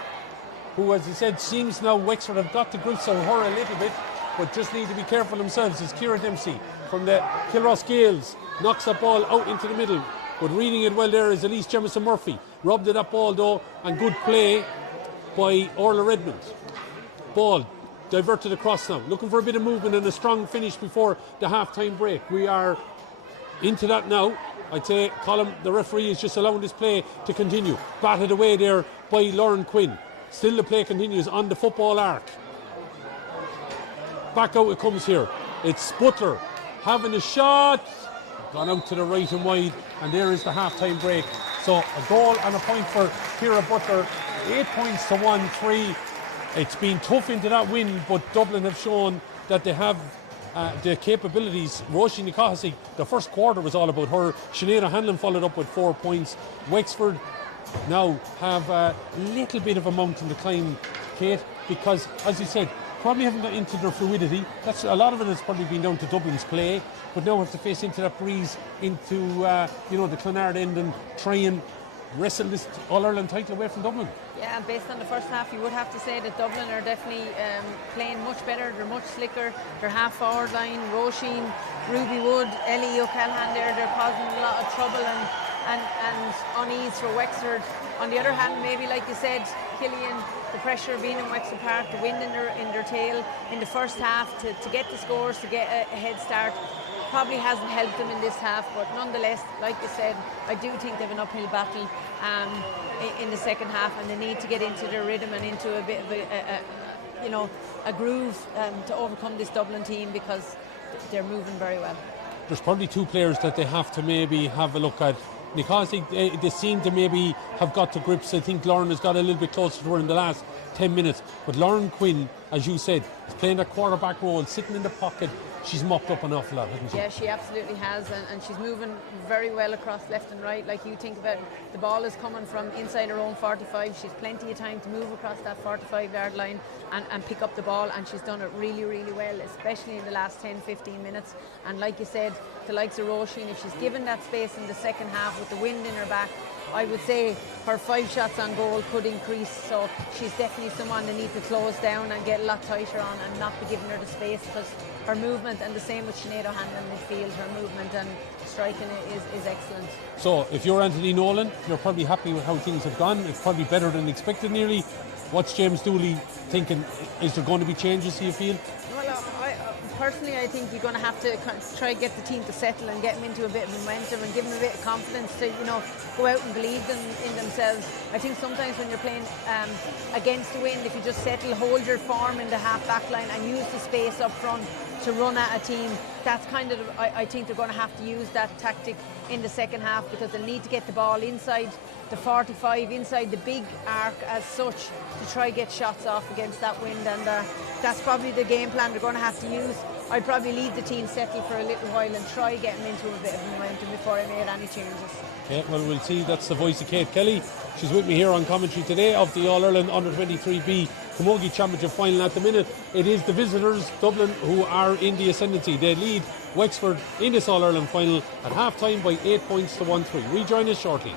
who, as he said, seems now Wexford have got the grips on her a little bit, but just need to be careful themselves. As Ciara Dempsey from the Kilross Gales knocks that ball out into the middle, but reading it well there is Elise Jemison Murphy. Robbed of that ball though, and good play by Orla Redmond. Ball diverted across now, looking for a bit of movement and a strong finish before the half-time break. We are into that now. I'd say Colin, the referee, is just allowing this play to continue. Batted away there by Lauren Quinn. Still the play continues on the football arc. Back out it comes here. It's Butler having a shot. Gone out to the right and wide, and there is the half-time break. So a goal and a point for Ciara Butler. 8 points to 1-3. It's been tough into that win, but Dublin have shown that they have the capabilities. Roisin Nikahasik, the first quarter was all about her. Sinead O'Hanlon followed up with 4 points. Wexford now have a little bit of a mountain to climb, Kate, because, as you said, probably haven't got into their fluidity. That's a lot of it has probably been down to Dublin's play, but now have to face into that breeze into the Clonard end and try and wrestle this All-Ireland title away from Dublin. Yeah, based on the first half, you would have to say that Dublin are definitely playing much better. They're much slicker. Their half-forward line, Roisin, Ruby Wood, Ellie O'Callaghan there, they're causing a lot of trouble and unease for Wexford. On the other hand, maybe like you said, Killian, the pressure being in Wexford Park, the wind in their tail in the first half to get the scores, to get a head start, probably hasn't helped them in this half. But nonetheless, like you said, I do think they have an uphill battle in the second half, and they need to get into their rhythm and into a bit of a groove to overcome this Dublin team, because they're moving very well. There's probably 2 players that they have to maybe have a look at, because they seem to maybe have got to grips. I think Lauren has got a little bit closer to her in the last 10 minutes. But Lauren Quinn, as you said, is playing that quarterback role, sitting in the pocket. She's mopped up an awful lot, hasn't she? Yeah, she absolutely has, and she's moving very well across left and right. Like, you think about it, the ball is coming from inside her own 45. She's plenty of time to move across that 45-yard line and pick up the ball, and she's done it really, really well, especially in the last 10-15 minutes. And like you said, the likes of Roisin, if she's given that space in the second half with the wind in her back, I would say her 5 shots on goal could increase. So she's definitely someone that needs to close down and get a lot tighter on and not be giving her the space, because her movement, and the same with Sinead O'Hanlon in midfield, her movement and striking is excellent. So if you're Anthony Nolan, you're probably happy with how things have gone. It's probably better than expected nearly. What's James Dooley thinking? Is there going to be changes, do you feel? Well, personally, I think you're going to have to try and get the team to settle and get them into a bit of momentum and give them a bit of confidence to, go out and believe in themselves. I think sometimes when you're playing against the wind, if you just settle, hold your form in the half-back line and use the space up front to run at a team, that's kind of, I think they're going to have to use that tactic in the second half, because they'll need to get the ball inside the 45, inside the big arc as such, to try get shots off against that wind, and that's probably the game plan they're going to have to use. I'd probably leave the team settle for a little while and try getting into a bit of momentum before I made any changes. Yeah, well, we'll see. That's the voice of Kate Kelly. She's with me here on commentary today of the All-Ireland Under-23B Camogie Championship final. At the minute, it is the visitors, Dublin, who are in the ascendancy. They lead Wexford in this All-Ireland final at half-time by 8 points to 1-3. Rejoin us shortly.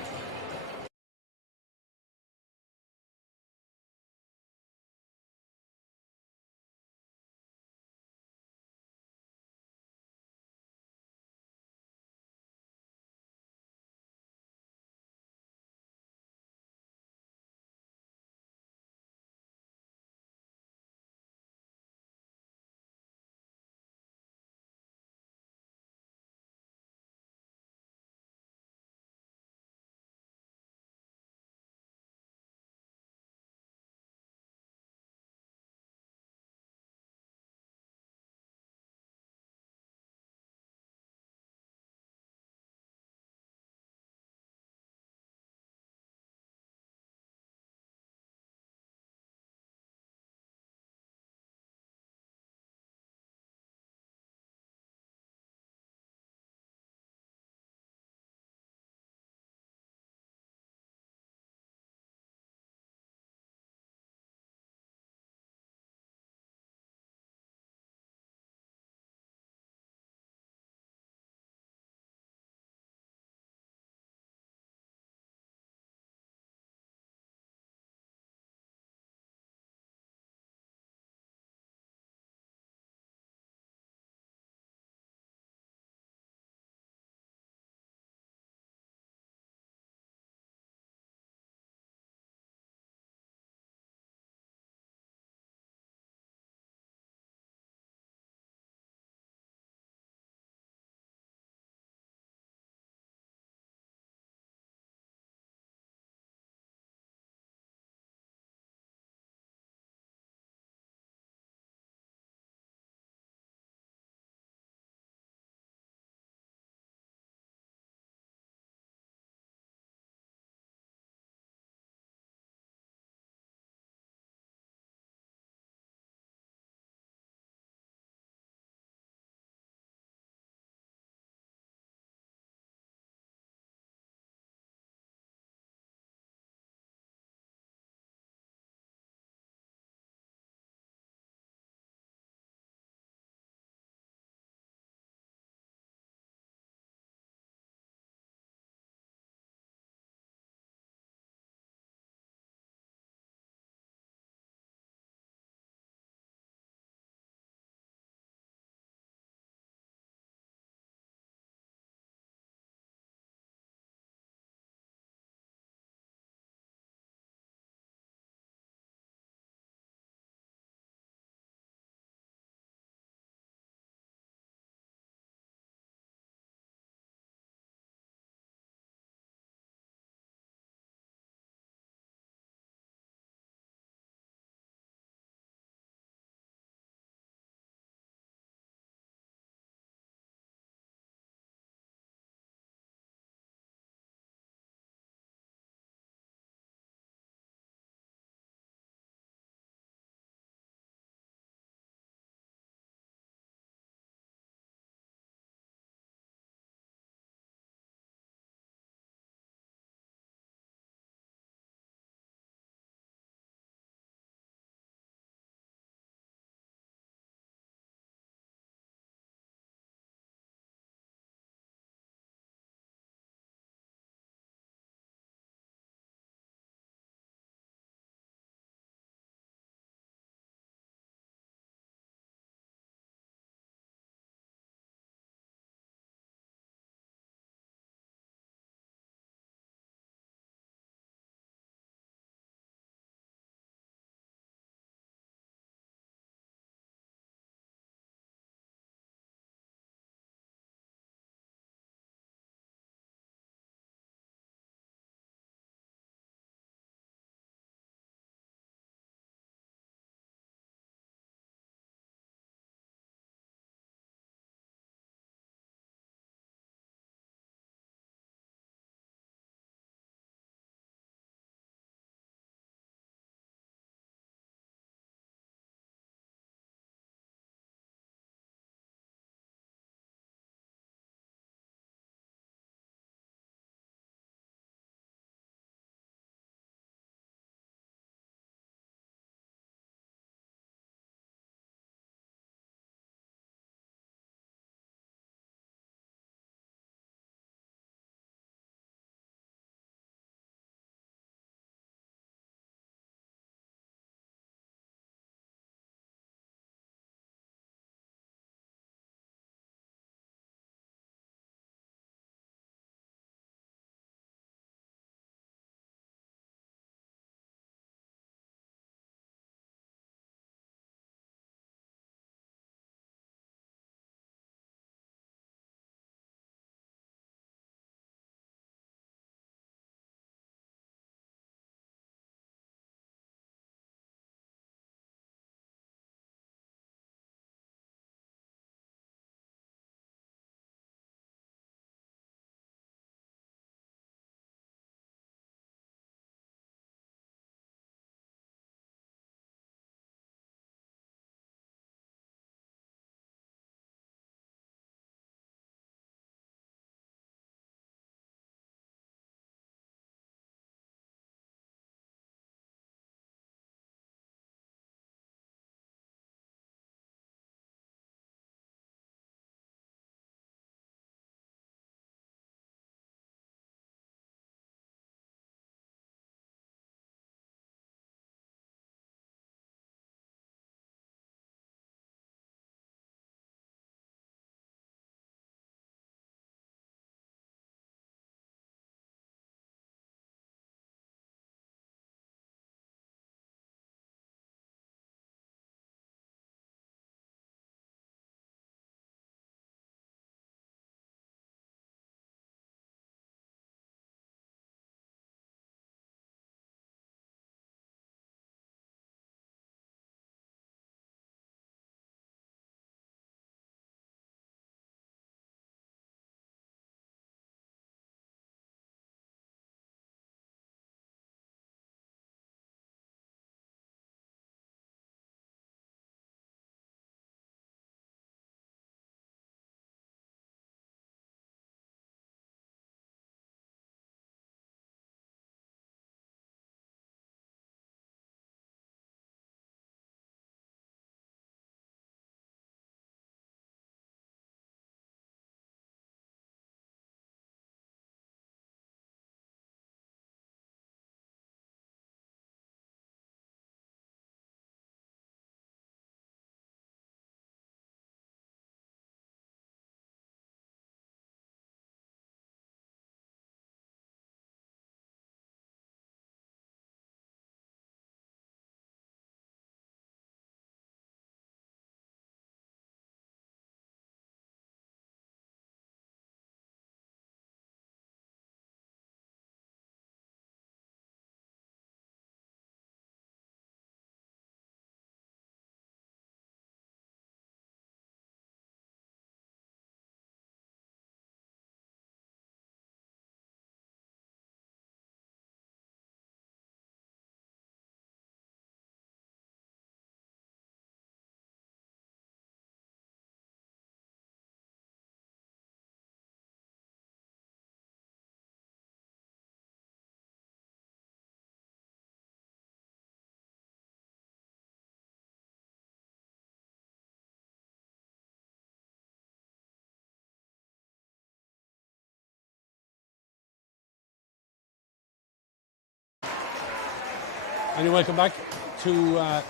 Anyway, welcome back to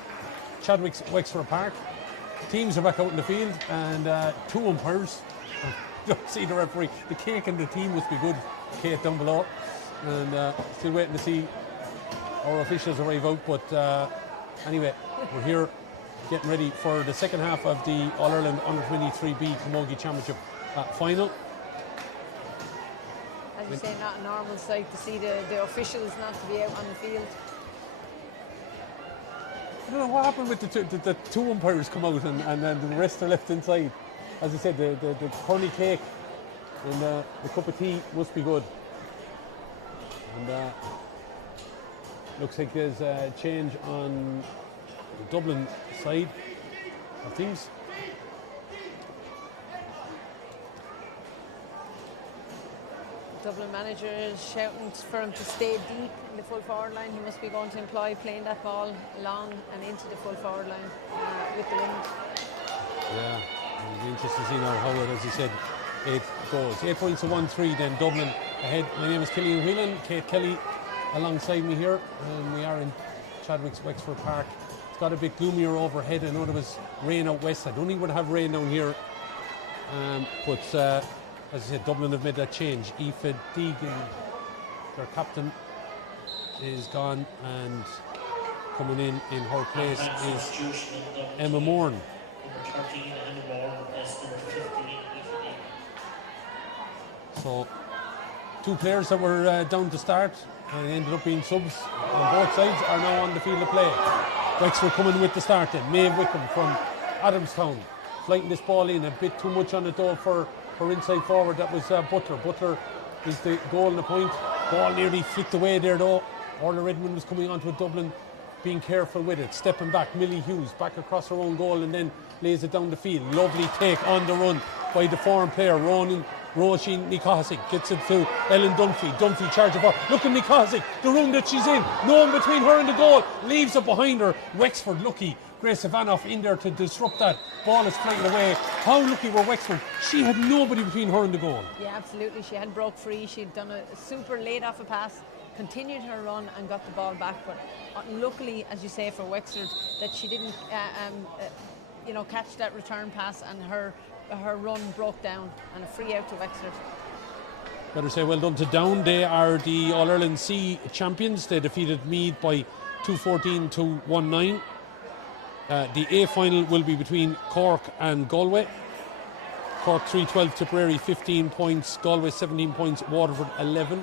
Chadwick's Wexford Park. Teams are back out in the field, and two umpires. You don't see the referee. The cake and the team must be good. Kate down below, and still waiting to see our officials arrive out. But anyway, we're here getting ready for the second half of the All-Ireland Under-23B Camogie Championship final. As you say, not a normal sight to see the officials not to be out on the field. I don't know what happened with the two umpires come out and then the rest are left inside. As I said, the corny cake and the cup of tea must be good. And looks like there's a change on the Dublin side of things. Dublin manager is shouting for him to stay deep in the full forward line. He must be going to employ playing that ball long and into the full forward line with the wind. Yeah, it'll be interesting to see now how it, as he said, it goes. 8 points to 1-3, then Dublin ahead. My name is Killian Whelan, Kate Kelly alongside me here, and we are in Chadwick's Wexford Park. It's got a bit gloomier overhead. I know there was rain out west. I don't think we're going to have rain down here, but as I said, Dublin have made that change. Aoife Deegan, their captain, is gone, and coming in her place is Emma Moran. Number 13, Emma Moran, replaced number 15, Aoife Deegan. So, two players that were down to start and ended up being subs on both sides are now on the field of play. Wexford coming with the start then. Maeve Wickham from Adamstown, flighting this ball in a bit too much on it though for inside forward. That was Butler. Butler is the goal and the point. Ball nearly flicked away there though. Orla Redmond was coming onto a Dublin, being careful with it, stepping back. Millie Hughes back across her own goal and then lays it down the field. Lovely take on the run by the foreign player Roisin Nikosic. Gets it to Ellen Dunphy. Dunphy charging for. Look at Nikosic, the room that she's in. No one between her and the goal. Leaves it behind her. Wexford lucky. Grace Ivanoff in there to disrupt that. Ball is flying away. How lucky were Wexford? She had nobody between her and the goal. Yeah, absolutely. She had broke free. She'd done a super laid off a pass, continued her run and got the ball back. But luckily, as you say, for Wexford, that she didn't catch that return pass, and her run broke down, and a free out to Wexford. Better say well done to Down. They are the All-Ireland C champions. They defeated Meath by 2-14 to 1-9. The A final will be between Cork and Galway. Cork 3-12, Tipperary 15 points, Galway 17 points, Waterford 11.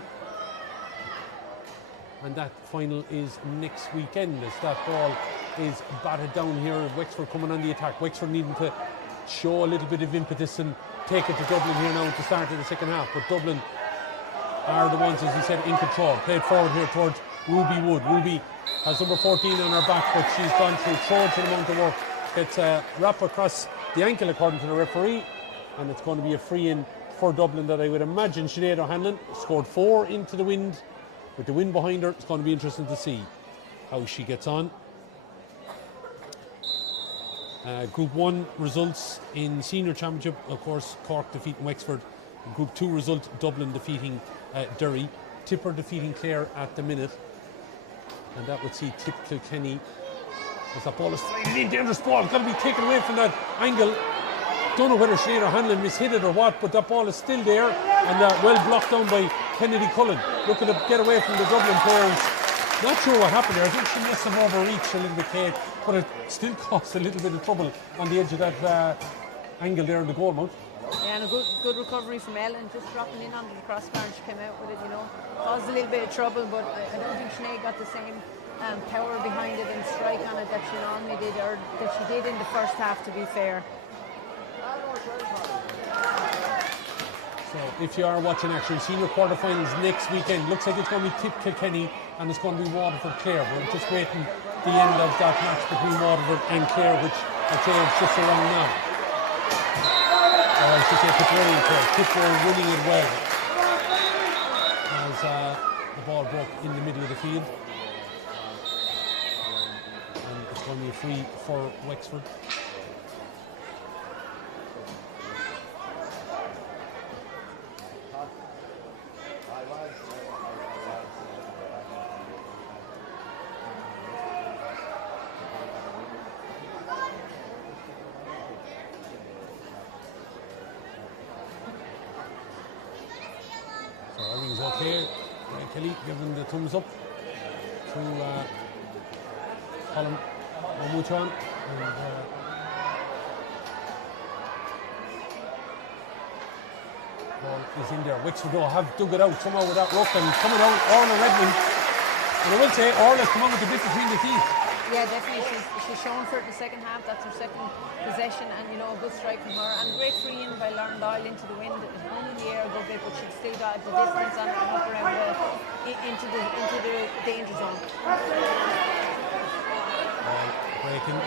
And that final is next weekend as that ball is batted down here. Wexford coming on the attack. Wexford needing to show a little bit of impetus and take it to Dublin here now at the start of the second half. But Dublin are the ones, as you said, in control. Played forward here towards Ruby Wood. Ruby has number 14 on her back, but she's gone through trojan amount of work. It's a wrap across the ankle according to the referee, and it's going to be a free in for Dublin that I would imagine Sinead O'Hanlon scored 4 into the wind. With the wind behind her, it's going to be interesting to see how she gets on. Group 1 results in Senior Championship, of course, Cork defeating Wexford. Group 2 result, Dublin defeating Derry. Tipper defeating Clare at the minute. And that would see Tip Kilkenny as that ball is flying in. Dangerous ball, got to be taken away from that angle. Don't know whether Sinead O'Hanlon mishit it or what, but that ball is still there and well blocked down by Kennedy Cullen. Looking to get away from the Dublin players. Not sure what happened there. I think she missed some overreach a little bit, Kate, but it still caused a little bit of trouble on the edge of that angle there in the goal mount. Yeah, and a good recovery from Ellen, just dropping in under the crossbar, and she came out with it, caused a little bit of trouble, but I don't think Sinead got the same power behind it and strike on it that she normally did, or that she did in the first half, to be fair. So if you are watching action, senior quarterfinals next weekend, looks like it's going to be Tip Kilkenny and it's going to be Waterford Clare. We're just waiting the end of that match between Waterford and Clare, which I'd say is just around now. Or I should say Tipperary and Clare. Tipperary winning it well as the ball broke in the middle of the field. And it's going to be free for Wexford. was okay. Kelly giving the thumbs up to Colin Omuchan. And ball is in there. Wexford have dug it out somehow with that ruck and coming out, Orla Redmond. And I will say, Orla's come on with the bit between the teeth. Yeah, definitely. She's shown for it in the second half. That's her second possession, and you know, a good strike from her. And great free in by Lauren Doyle into the wind. It hung in the air a good bit, but she'd still got the distance on it and up around into the danger zone. Ball breaking.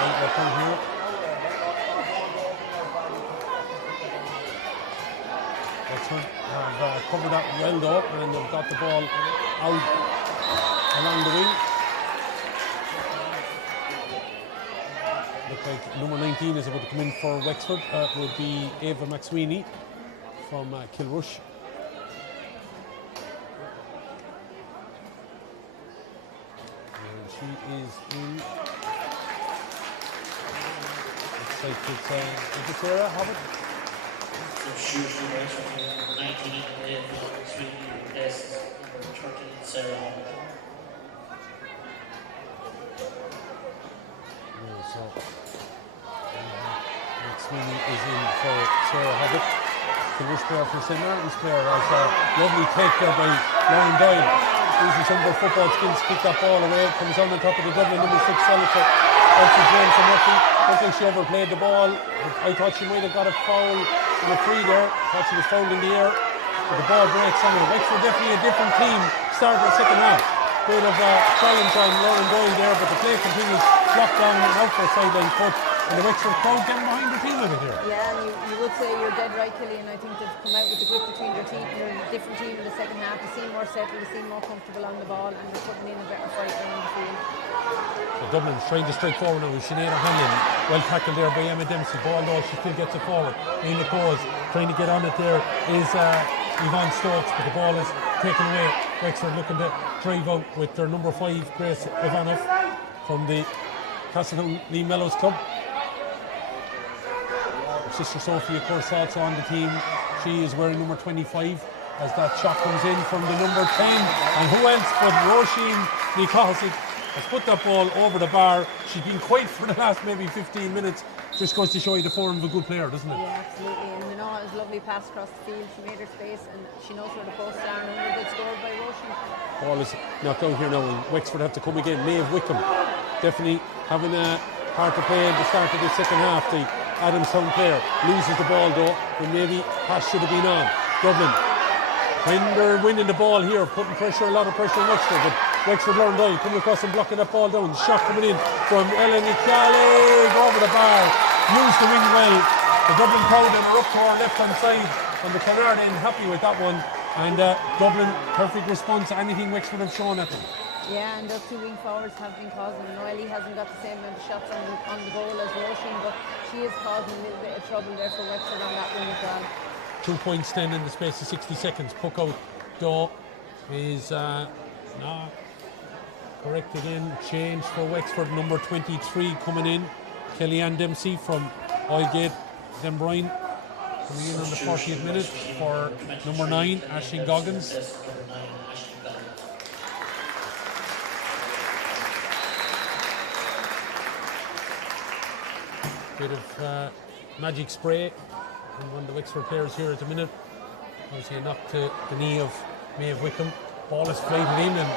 Right from here. Wexford have covered that well though, and they've got the ball out along the wing. Looks like number 19 is about to come in for Wexford. Would be Ava McSweeney from Kilrush. And she is in. Looks like it's Sarah Hobbit. Substitution Wexford 19 with 3 replaces number 13 Sarah Hall. So McSweeney is in for Sarah Hobbit. The Rush player for St. Martin's player has a lovely take there by Lauren Doyle. Using some of her football skills to kick that ball away. Comes on top of the Dublin number 6 Solica. Also James and Murphy. Looks like she overplayed the ball. I thought she might have got a foul and a free there. Thought she was fouled in the air. But the ball breaks on her. Wexford definitely a different team. Started the second half. Bit of a challenge on Lauren Doyle there, but the play continues. Blocked down and out for a sideline foot. And the Wexford crowd getting behind the team a bit here. Yeah, and you would say you're dead right, Kelly, and I think they've come out with the grip between their teeth. They're a different team in the second half. They seem more settled, they seem more comfortable on the ball, and they're putting in a better fight around the field. So Dublin's trying to strike forward now with Sinead O'Hanlon. Well tackled there by Emma Dempsey. Ball though, she still gets it forward. Neil Coes trying to get on it there is Yvonne Stokes, but the ball is taken away. Wexford looking to drive out with their number 5, Grace Ivanov, from the Castleton Lee Mellows Club. Her sister Sophie, of course, also on the team. She is wearing number 25 as that shot comes in from the number 10. And who else but Roisin Nikosic has put that ball over the bar. She's been quiet for the last maybe 15 minutes. Just goes to show you the form of a good player, doesn't it? Yeah, absolutely. And you know, it was a lovely pass across the field. She made her space and she knows where the posts are, and a good score by Roisin. Ball is knocked out here now, and Wexford have to come again. Maeve Wickham definitely having a part to play at the start of the second half. The Adamstown player loses the ball though, and maybe pass should have been on. Dublin, when they're winning the ball here, putting pressure, a lot of pressure on Wexford, but Wexford Lauren Doyle coming across and blocking that ball down. Shot coming in from Ellen Nicale over the bar. Moves the wing well. The Dublin crowd are up to our left hand side on the Canard end, happy with that one. And Dublin, perfect response to anything Wexford have shown at them. Yeah, and their 2 wing forwards have been causing. Ellie hasn't got the same amount of shots on the goal as Roisin, but she is causing a little bit of trouble there for Wexford on that wing as well. 2 points then in the space of 60 seconds. Puck out though is correct again. Change for Wexford. Number 23 coming in. Kellyanne Dempsey from Oilgate. Denbrine coming in on the 40th minute for number 9, Aisling Goggins. Bit of magic spray from one of the Wexford players here at the minute. Obviously a knock to the knee of Maeve Wickham. Ball is flighted in, and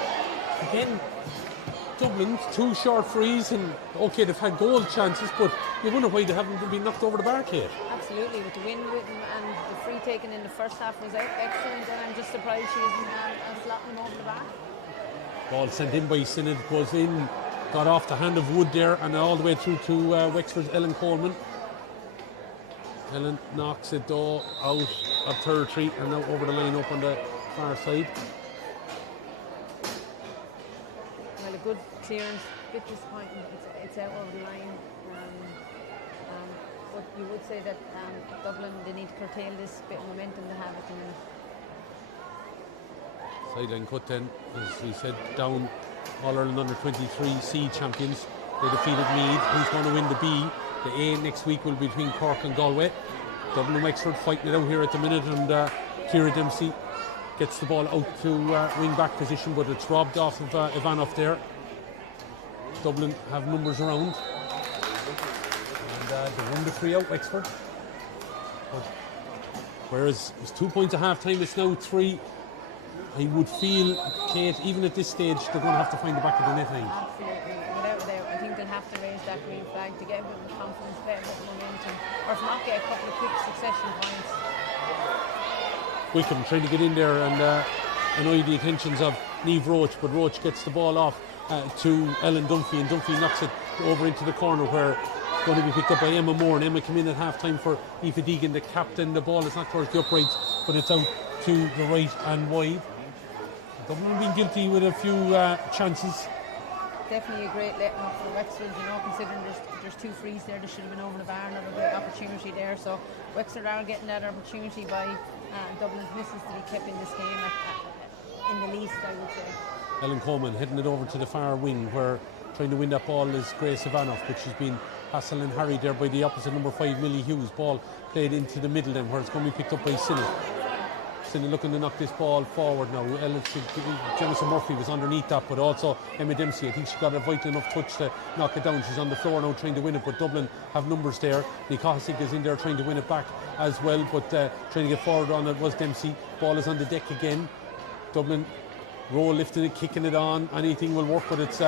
again Dublin 2 short frees, and okay, they've had goal chances, but you wonder why they haven't been knocked over the bar, Kate. Absolutely, with the win and the free taken in the first half was excellent, and I'm just surprised she isn't slotting them over the bar. Ball sent in by Synod, goes in, got off the hand of Wood there, and all the way through to Wexford's Ellen Coleman. Ellen knocks it though out of territory and now over the line up on the far side. Well, a good clearance, a bit disappointing. It's out over the line. But you would say that Dublin, they need to curtail this bit of momentum they have at the minute. Sideline cut then, as we said, down All-Ireland Under-23 C champions. They defeated Meath. Who's going to win the B? The A next week will be between Cork and Galway. Dublin and Wexford fighting it out here at the minute, and Ciara Dempsey gets the ball out to wing back position, but it's robbed off of Ivanov there. Dublin have numbers around, and they won the free out, Wexford. But whereas it's 2 points at half time, it's now 3. I would feel, Kate, even at this stage, they're going to have to find the back of the net line. Absolutely, without a doubt. I think they'll have to raise that green flag to get a bit of confidence, get a bit of momentum, or if not, get a couple of quick succession points. Wickham trying to get in there and annoy the attentions of Niamh Roach, but Roach gets the ball off to Ellen Dunphy, and Dunphy knocks it over into the corner where it's going to be picked up by Emma Moore, and Emma came in at half time for Aoife Deegan, the captain. The ball is not towards the uprights, but it's out to the right and wide. Dublin have been guilty with a few chances. Definitely a great letting up for Wexford, considering there's 2 frees there. They should have been over the bar, another great opportunity there. So Wexford are getting that opportunity by Dublin's misses to be kept in this game in the least, I would say. Ellen Coleman heading it over to the far wing, where trying to win that ball is Grace Ivanoff, but she's been hassled and harried there by the opposite number 5, Millie Hughes. Ball played into the middle then, where it's going to be picked up by Sinnott. Sinnott looking to knock this ball forward now. Jennifer Murphy was underneath that, but also Emma Dempsey. I think she got a vital enough touch to knock it down. She's on the floor now trying to win it, but Dublin have numbers there. Nikosik is in there trying to win it back as well, but trying to get forward on it was Dempsey. Ball is on the deck again. Dublin roll, lifting it, kicking it on. Anything will work, but it's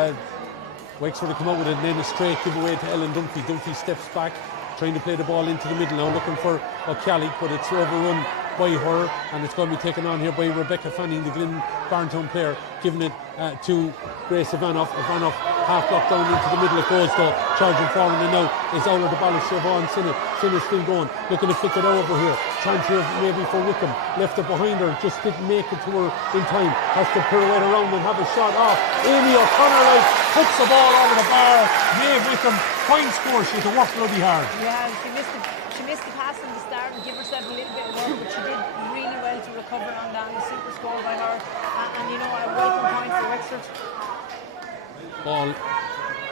Wexford to come out with it, and then a straight giveaway to Ellen Dunphy. Dunphy steps back, trying to play the ball into the middle now, looking for O'Callagh, but it's overrun by her, and it's going to be taken on here by Rebecca Fanning, the Glen Barntown player, giving it to Grace Ivanoff. Ivanoff half blocked down into the middle. It goes though, charging forward, and now is out of the ball. Siobhan Sinnott. Sinnott still going, looking to flick it over here. Chance here maybe for Wickham. Left it behind her, just didn't make it to her in time. Has to pirouette around and have a shot off. Amy O'Connor puts the ball over the bar. Maeve Wickham, fine score. She had to work bloody hard. Yeah, she missed the pass in the start and give herself a little bit of work, but she did really well to recover on that. A super score by her, and a welcome point for Wexford. Ball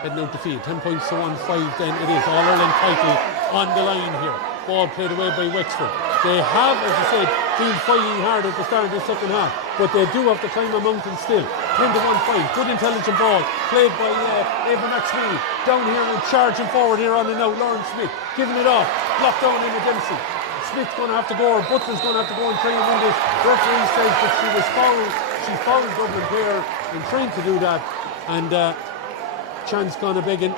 heading out the field. 10 points to 1-5 then it is. All-Ireland title on the line here. Ball played away by Wexford. They have, as I said, been fighting hard at the start of the second half, but they do have to climb a mountain still. 10 to 1-5. Good intelligent ball played by Ava McSweeney. Down here and charging forward here on the now. Lauren Smith giving it off. Blocked down in Dempsey. Smith's going to have to go, or Butler's going to have to go and try and win this. Referee says that she was fouled. She fouled Dublin player in trying to do that, and chance gone a begging.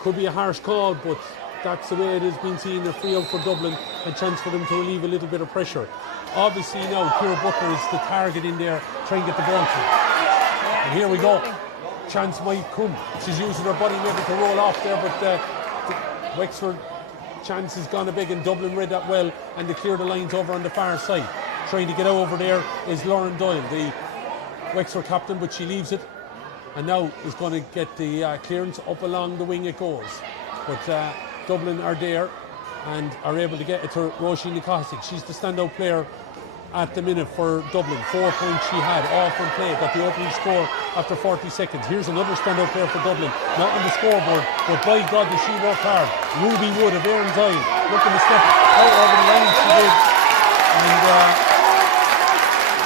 Could be a harsh call, but that's the way it has been seen. A free out for Dublin, a chance for them to relieve a little bit of pressure. Obviously now Ciara Butler is the target in there, trying to get the ball to. And here we go. Chance might come. She's using her body maybe to roll off there, but Wexford chance has gone a big, and Dublin read that well, and they clear the lines over on the far side. Trying to get over there is Lauren Doyle, the Wexford captain, but she leaves it, and now is going to get the clearance up along the wing it goes. But Dublin are there and are able to get it to Roisin Nikosik. She's the standout player at the minute for Dublin. 4 points she had, all from play, got the opening score after 40 seconds. Here's another standout player for Dublin, not on the scoreboard, but by God does she work hard. Ruby Wood of Erin's Eye, looking to step out over the line, she did. And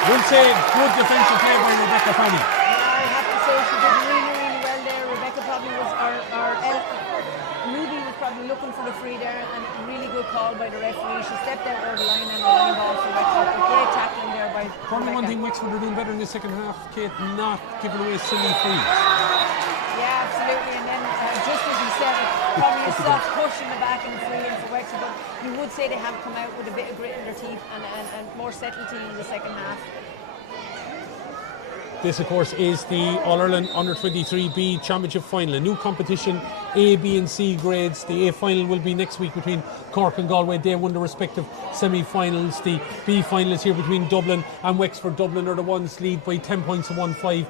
we'll say good defensive play by Rebecca Fanning. I have to say she did really, really well there. Rebecca probably was, Ruby was probably looking for the free there, and a really good call by the referee. She stepped out over the line and the line ball for Wexford. Great tackling there by Probably Rebecca. one thing Wexford are doing better in the second half, Kate, not giving away silly frees. Yeah, absolutely. And then just as you said, probably a soft push in the back and the free in for Wexford. But you would say they have come out with a bit of grit in their teeth and more subtlety in the second half. This, of course, is the All-Ireland Under-23B Championship Final. A new competition, A, B and C grades. The A final will be next week between Cork and Galway. They won the respective semi-finals. The B final is here between Dublin and Wexford. Dublin are the ones lead by 10 points to 1-5.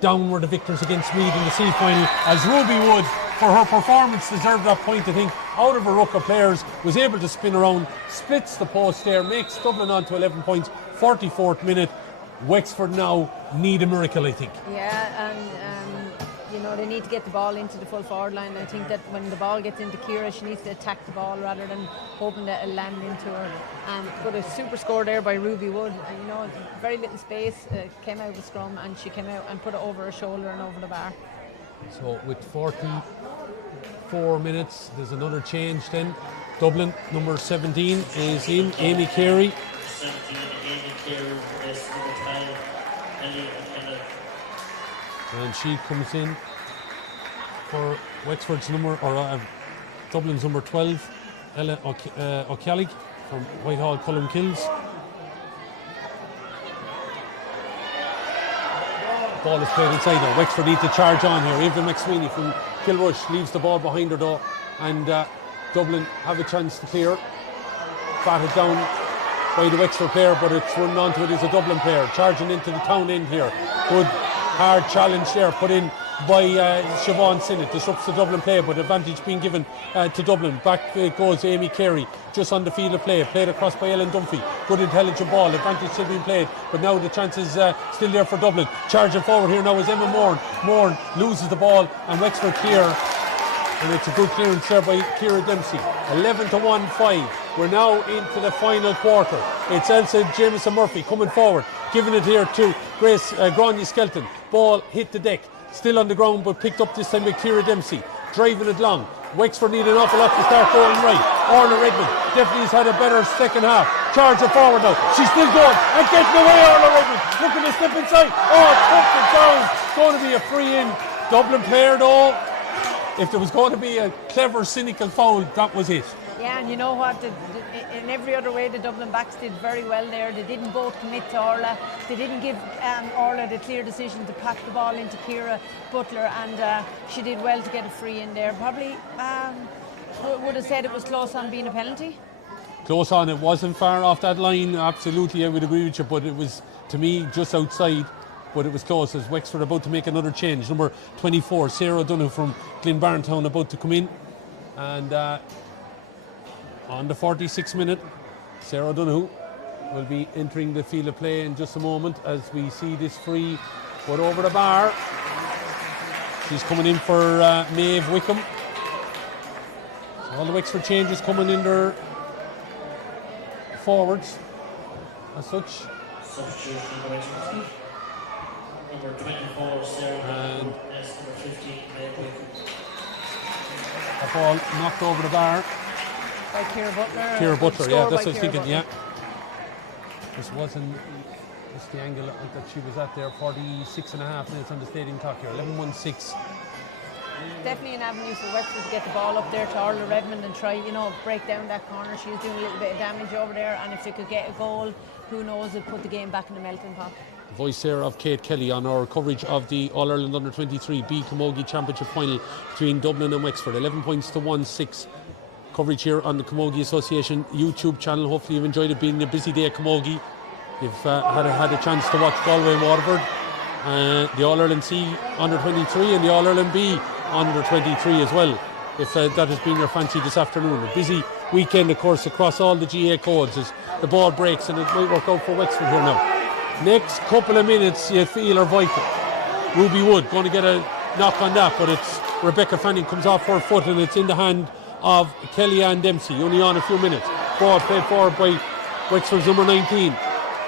Down were the victors against Meath in the C final, as Ruby Wood, for her performance, deserved that point, I think, out of a ruck of players, was able to spin around, splits the post there, makes Dublin on to 11 points, 44th minute. Wexford now need a miracle, I think. Yeah, and they need to get the ball into the full forward line. I think that when the ball gets into Ciara, she needs to attack the ball rather than hoping that it'll land into her. But a super score there by Ruby Wood. Very little space, came out of the scrum, and she came out and put it over her shoulder and over the bar. So with 44 minutes, there's another change then. Dublin, number 17 is in, Amy Carey. 17, Amy Carey, rest number 12, Ellie McKenna. And she comes in for Wexford's Dublin's number 12, Ella O'Kellig from Whitehall Cullum Kills. Ball is played inside now. Wexford need to charge on here. Ava McSweeney from Kilrush leaves the ball behind her though, and Dublin have a chance to clear. Batted down by the Wexford player, but it's run onto it as a Dublin player. Charging into the town end here. Good hard challenge there put in by Siobhan Sinnott. Disrupts the Dublin play, but advantage being given to Dublin. Back goes Amy Carey, just on the field of play. Played across by Ellen Dunphy. Good intelligent ball. Advantage still being played, but now the chance is still there for Dublin. Charging forward here now is Emma Moran. Moran loses the ball, and Wexford clear. And it's a good clearance there by Ciara Dempsey. 11-1-5. We're now into the final quarter. It's Elsa Jameson Murphy coming forward, giving it here to Grace Grania Skelton. Ball hit the deck, still on the ground, but picked up this time by Ciara Dempsey. Driving it long. Wexford need an awful lot to start going right. Orla Redmond definitely has had a better second half. Charging forward now. She's still going and getting away. Orla Redmond looking to slip inside. Oh, took it down. It's going to be a free in. Dublin player though. If there was going to be a clever, cynical foul, that was it. Yeah, and you know what? In every other way, the Dublin backs did very well there. They didn't both commit to Orla. They didn't give Orla the clear decision to pack the ball into Ciara Butler, and she did well to get a free in there. Probably would have said it was close on being a penalty. Close on, it wasn't far off that line. Absolutely, I would agree with you, but it was, to me, just outside. But it was close as Wexford about to make another change. Number 24, Sarah O'Donoghue from Glenbarntown, about to come in. And on the 46th minute, Sarah O'Donoghue will be entering the field of play in just a moment as we see this free put over the bar. She's coming in for Maeve Wickham. So all the Wexford changes coming in their forwards as such. Substitution by Wexford. Number 24, Sarah O'Donoghue, and number 15, Maeve Wickham. A ball knocked over the bar. By Ciara Butler. Ciara Butler, yeah, that's what I was thinking, Butler. yeah. This wasn't, that's the angle that she was at there, 46 and a half minutes on the stadium clock here, 11-1-6. Definitely an avenue for Wexford to get the ball up there to Orla Redmond and try, break down that corner. She was doing a little bit of damage over there, and if they could get a goal, who knows, it'd put the game back in the melting pot. Voice there of Kate Kelly on our coverage of the All-Ireland Under-23 B Camogie Championship final between Dublin and Wexford. 11 points to 1-6. Coverage here on the Camogie Association YouTube channel. Hopefully you've enjoyed it, being a busy day at Camogie. You've had a chance to watch Galway and Waterford, the All-Ireland C Under-23 and the All-Ireland B Under-23 as well, if that has been your fancy this afternoon. A busy weekend, of course, across all the GA codes as the ball breaks, and it might work out for Wexford here now. Next couple of minutes you feel are vital. Ruby Wood going to get a knock on that, but it's Rebecca Fanning comes off her foot and it's in the hand of Kellyanne Dempsey, only on a few minutes. Ball played forward by Wexford's number 19,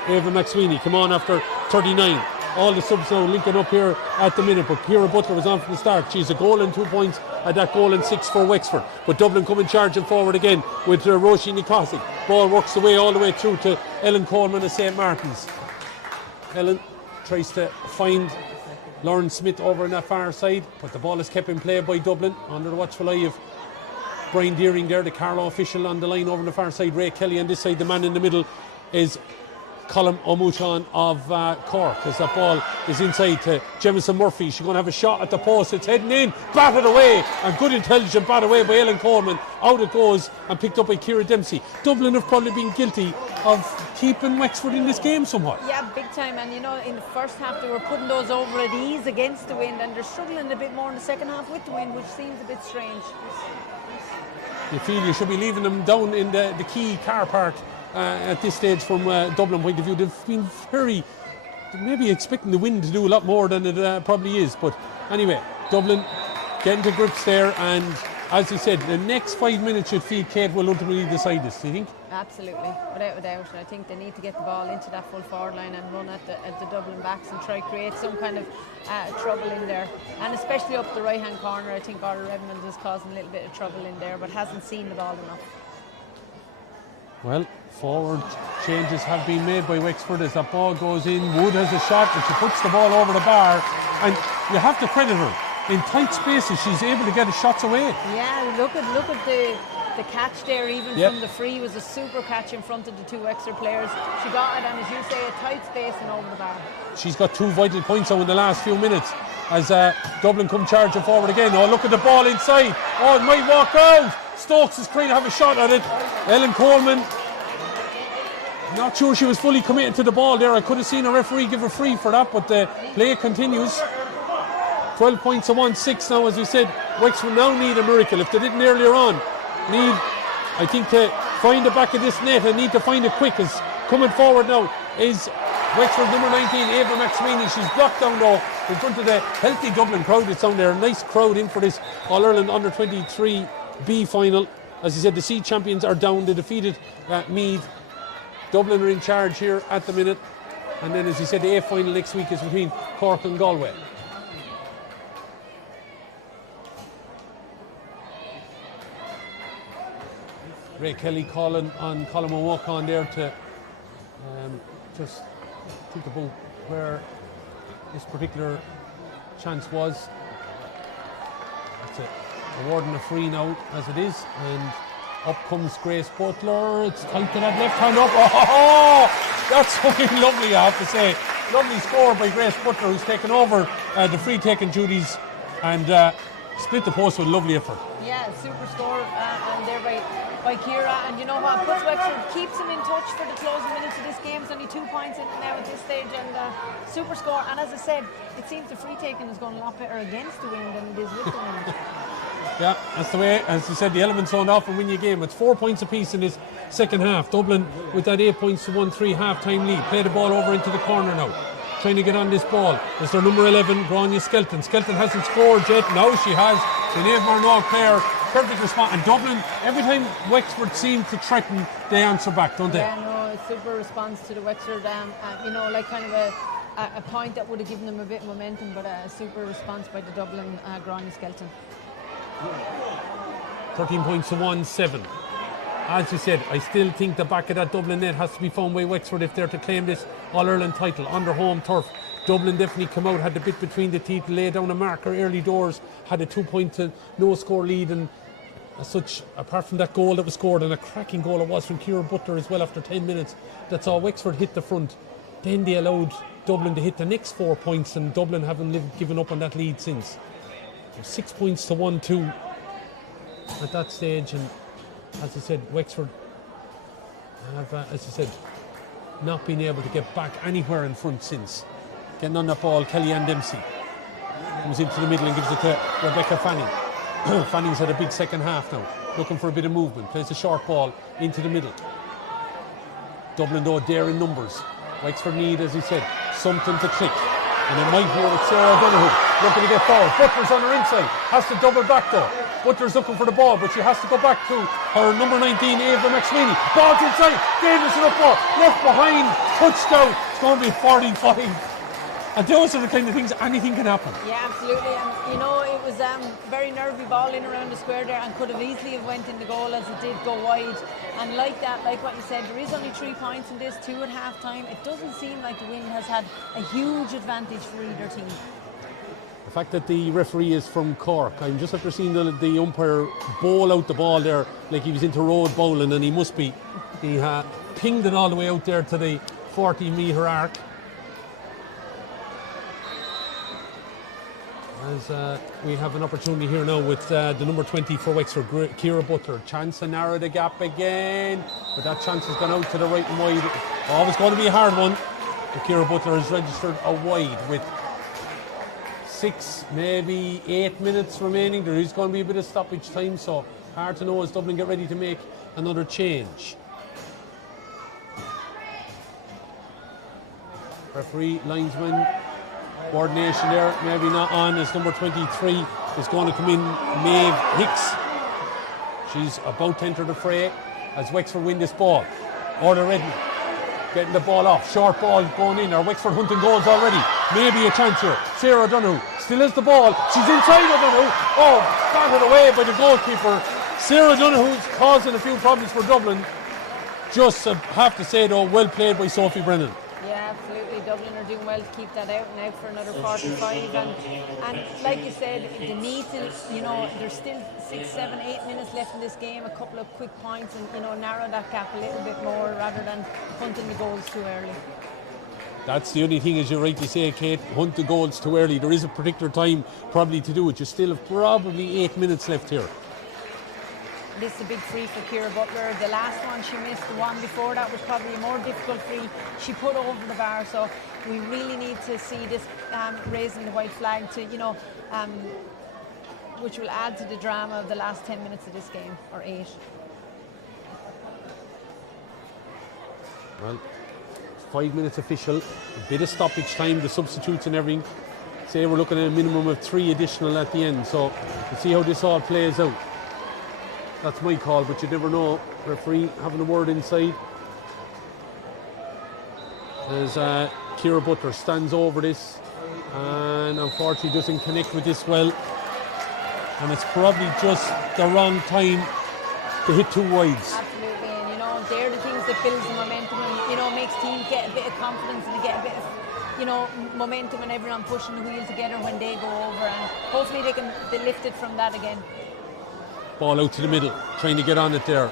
Ava McSweeney, come on after 39. All the subs now linking up here at the minute, but Ciara Butler was on from the start. She's a goal and 2 points at that goal and 6 for Wexford. But Dublin coming charging forward again with Roisin Nikosik. Ball works away all the way through to Ellen Coleman of St. Martin's. Ellen tries to find Lauren Smith over on that far side, but the ball is kept in play by Dublin under the watchful eye of Brian Deering there, the Carlow official on the line over on the far side. Ray Kelly on this side. The man in the middle is Colm O'Mouton of Cork, as that ball is inside to Jemison Murphy. She's going to have a shot at the post. It's heading in, batted away, and good intelligent bat away by Ellen Coleman. Out it goes and picked up by Ciara Dempsey. Dublin have probably been guilty of keeping Wexford in this game somewhat. Yeah, big time. And in the first half they were putting those over at ease against the wind, and they're struggling a bit more in the second half with the wind, which seems a bit strange. You feel you should be leaving them down in the key car park at this stage from Dublin point of view. They've been maybe expecting the wind to do a lot more than it probably is. But anyway, Dublin getting to grips there, and as you said, the next 5 minutes should feel Kate will ultimately decide this, do you think? Absolutely, without a doubt. I think they need to get the ball into that full forward line and run at the Dublin backs and try to create some kind of trouble in there. And especially up the right-hand corner, I think Orla Redmond is causing a little bit of trouble in there, but hasn't seen the ball enough. Well, forward changes have been made by Wexford as that ball goes in. Wood has a shot, but she puts the ball over the bar, and you have to credit her. In tight spaces, she's able to get the shots away. Yeah, look at the catch there, even from the free, was a super catch in front of the two Wexford players. She got it, and as you say, a tight space and over the bar. She's got 2 vital points out in the last few minutes as Dublin come charging forward again. Oh, look at the ball inside. Oh, it might walk out. Stokes is trying to have a shot at it. Ellen Coleman, not sure she was fully committed to the ball there. I could have seen a referee give a free for that, but the play continues. 12 points to 1-6 now, as we said. Wexford now need a miracle. If they didn't earlier on, I think, to find the back of this net and need to find it quick. As coming forward now is Wexford number 19, Ava McSweeney. She's blocked down though in front of the healthy Dublin crowd that's down there. A nice crowd in for this All-Ireland Under-23 B final. As I said, the C champions are down. They defeated Meath. Dublin are in charge here at the minute. And then, as you said, the A final next week is between Cork and Galway. Ray Kelly calling on Colin O'Walk there to just think about where this particular chance was. That's it. Awarding a free now as it is, and up comes Grace Butler. It's tight to that left hand up. Oh, that's something lovely, I have to say. Lovely score by Grace Butler, who's taken over the free taking duties and split the post with a lovely effort. Yeah, super score and thereby by Ciara, and you know what, puts Wexford, keeps them in touch for the closing minutes of this game. It's only 2 points in it now at this stage, and super score. And as I said, it seems the free taking is going a lot better against the wind than it is with the wind. Yeah, that's the way, as you said, the elements don't often win your game. It's 4 points apiece in this second half. Dublin with that 8 points to 1-3 half-time lead. Play the ball over into the corner now, trying to get on this ball. It's their number 11, Grania Skelton. Skelton hasn't scored yet. Now she has. The Nave Marnall player, perfect response. And Dublin, every time Wexford seem to threaten, they answer back, don't they? Yeah, no, it's super response to the Wexford. You know, like kind of a point that would have given them a bit of momentum, but a super response by the Dublin Grania Skelton. 13 points to 1-7. As you said, I still think the back of that Dublin net has to be found by Wexford if they're to claim this All-Ireland title on their home turf. Dublin definitely come out, had the bit between the teeth, lay down a marker early doors, had a 2 point to no score lead, and as such, apart from that goal that was scored, and a cracking goal it was from Ciara Butler as well after 10 minutes, that saw Wexford hit the front. Then they allowed Dublin to hit the next 4 points, and Dublin haven't given up on that lead since. 6 points to 1-2 at that stage, and as I said, Wexford have, as I said, not been able to get back anywhere in front since. Getting on that ball, Kellyanne Dempsey comes into the middle and gives it to Rebecca Fanning. Fanning's had a big second half now, looking for a bit of movement, plays a short ball into the middle. Dublin though, there in numbers. Wexford need, as he said, something to click. And it might be with Sarah Donoghue looking to get forward. Butler's on her inside, has to double back though. Butler's looking for the ball, but she has to go back to her number 19, Ava McSweeney. Ball's inside, Davis in up ball, left behind, touchdown. It's going to be 45. And those are the kind of things, anything can happen. Yeah, absolutely. And you know, it was very nervy ball in around the square there, and could have easily have went in the goal as it did go wide. And like that, like what you said, there is only 3 points in this, 2 at half time. It doesn't seem like the wind has had a huge advantage for either team. The fact that the referee is from Cork, I'm just after seeing the umpire bowl out the ball there like he was into road bowling, and he must be. He pinged it all the way out there to the 40-metre arc. As we have an opportunity here now with the number 20 for Wexford, Ciara Butler. Chance to narrow the gap again, but that chance has gone out to the right and wide. Always going to be a hard one. But Ciara Butler has registered a wide with 6, maybe 8 minutes remaining. There is going to be a bit of stoppage time, so hard to know as Dublin get ready to make another change. Referee, linesman Coordination there, maybe not on, as number 23 is going to come in, Maeve Hicks. She's about to enter the fray as Wexford win this ball. Orla Redmond getting the ball off, short ball going in, or Wexford hunting goals already. Maybe a chance here. Sarah O'Donoghue still has the ball. She's inside O'Donoghue. Oh, batted away by the goalkeeper. Sarah O'Donoghue's causing a few problems for Dublin. Just have to say though, well played by Sophie Brennan. Yeah, absolutely. Dublin are doing well to keep that out and out for another 45. And like you said, the need to, there's still 6, 7, 8 minutes left in this game. A couple of quick points and, narrow that gap a little bit more rather than hunting the goals too early. That's the only thing, as you rightly say, Kate, hunt the goals too early. There is a particular time probably to do it. You still have probably 8 minutes left here. This is a big free for Ciara Butler. The last one she missed, the one before that was probably a more difficult free. She put over the bar, so we really need to see this raising the white flag to, which will add to the drama of the last 10 minutes of this game, or 8. Well, 5 minutes official, a bit of stoppage time, the substitutes and everything. Say we're looking at a minimum of 3 additional at the end, so we'll see how this all plays out. That's my call, but you never know. Referee having a word inside. As Ciara Butler stands over this and unfortunately doesn't connect with this well. And it's probably just the wrong time to hit 2 wides. Absolutely, and they're the things that builds the momentum and, makes teams get a bit of confidence and get a bit of, momentum and everyone pushing the wheel together when they go over, and hopefully they lift it from that again. Ball out to the middle, trying to get on it there.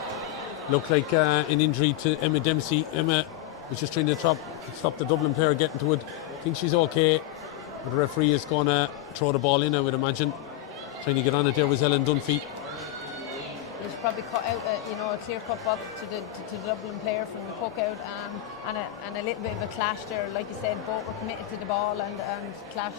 Looked like an injury to Emma Dempsey. Emma was just trying to stop the Dublin player getting to it. I think she's okay. But the referee is going to throw the ball in, I would imagine. Trying to get on it there was Ellen Dunphy. He's probably cut out a clear cut ball to the Dublin player from the puck out, and a little bit of a clash there. Like you said, both were committed to the ball and clashed.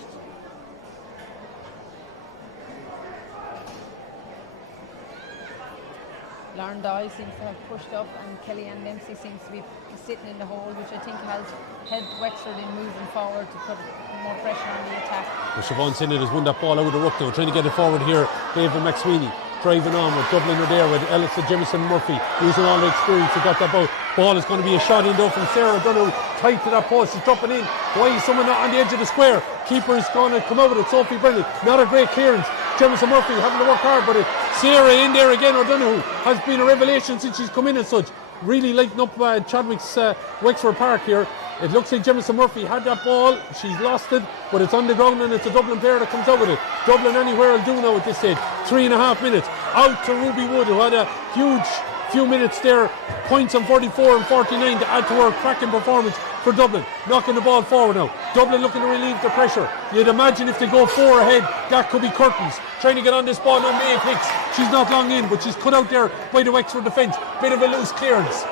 Lauren Doyle seems to have pushed up, and Kellyanne Dempsey seems to be sitting in the hole, which I think has helped Wexford in moving forward to put more pressure on the attack. Well, Siobhan Sinnott has won that ball out of the ruck now, trying to get it forward here. Ava McSweeney driving on with Dublin are there with Alexa Jemison Murphy using all the experience to get that ball is going to be a shot in though from Sarah O'Donoghue, tight to that post, she's dropping in. Why is someone not on the edge of the square? Keeper is going to come out with it. Sophie Brennan, not a great clearance. Jemison Murphy having to work hard, but Sarah in there again. O'Donoghue has been a revelation since she's come in as such. Really lighting up Chadwick's Wexford Park here. It looks like Jemison Murphy had that ball, she's lost it, but it's on the ground and it's a Dublin player that comes out with it. Dublin anywhere will do now at this stage. 3.5 minutes. Out to Ruby Wood, who had a huge few minutes there. Points on 44 and 49 to add to her cracking performance for Dublin. Knocking the ball forward now. Dublin looking to relieve the pressure. You'd imagine if they go 4 ahead, that could be curtains. Trying to get on this ball now, Maeve Hicks. She's not long in, but she's cut out there by the Wexford defence. Bit of a loose clearance.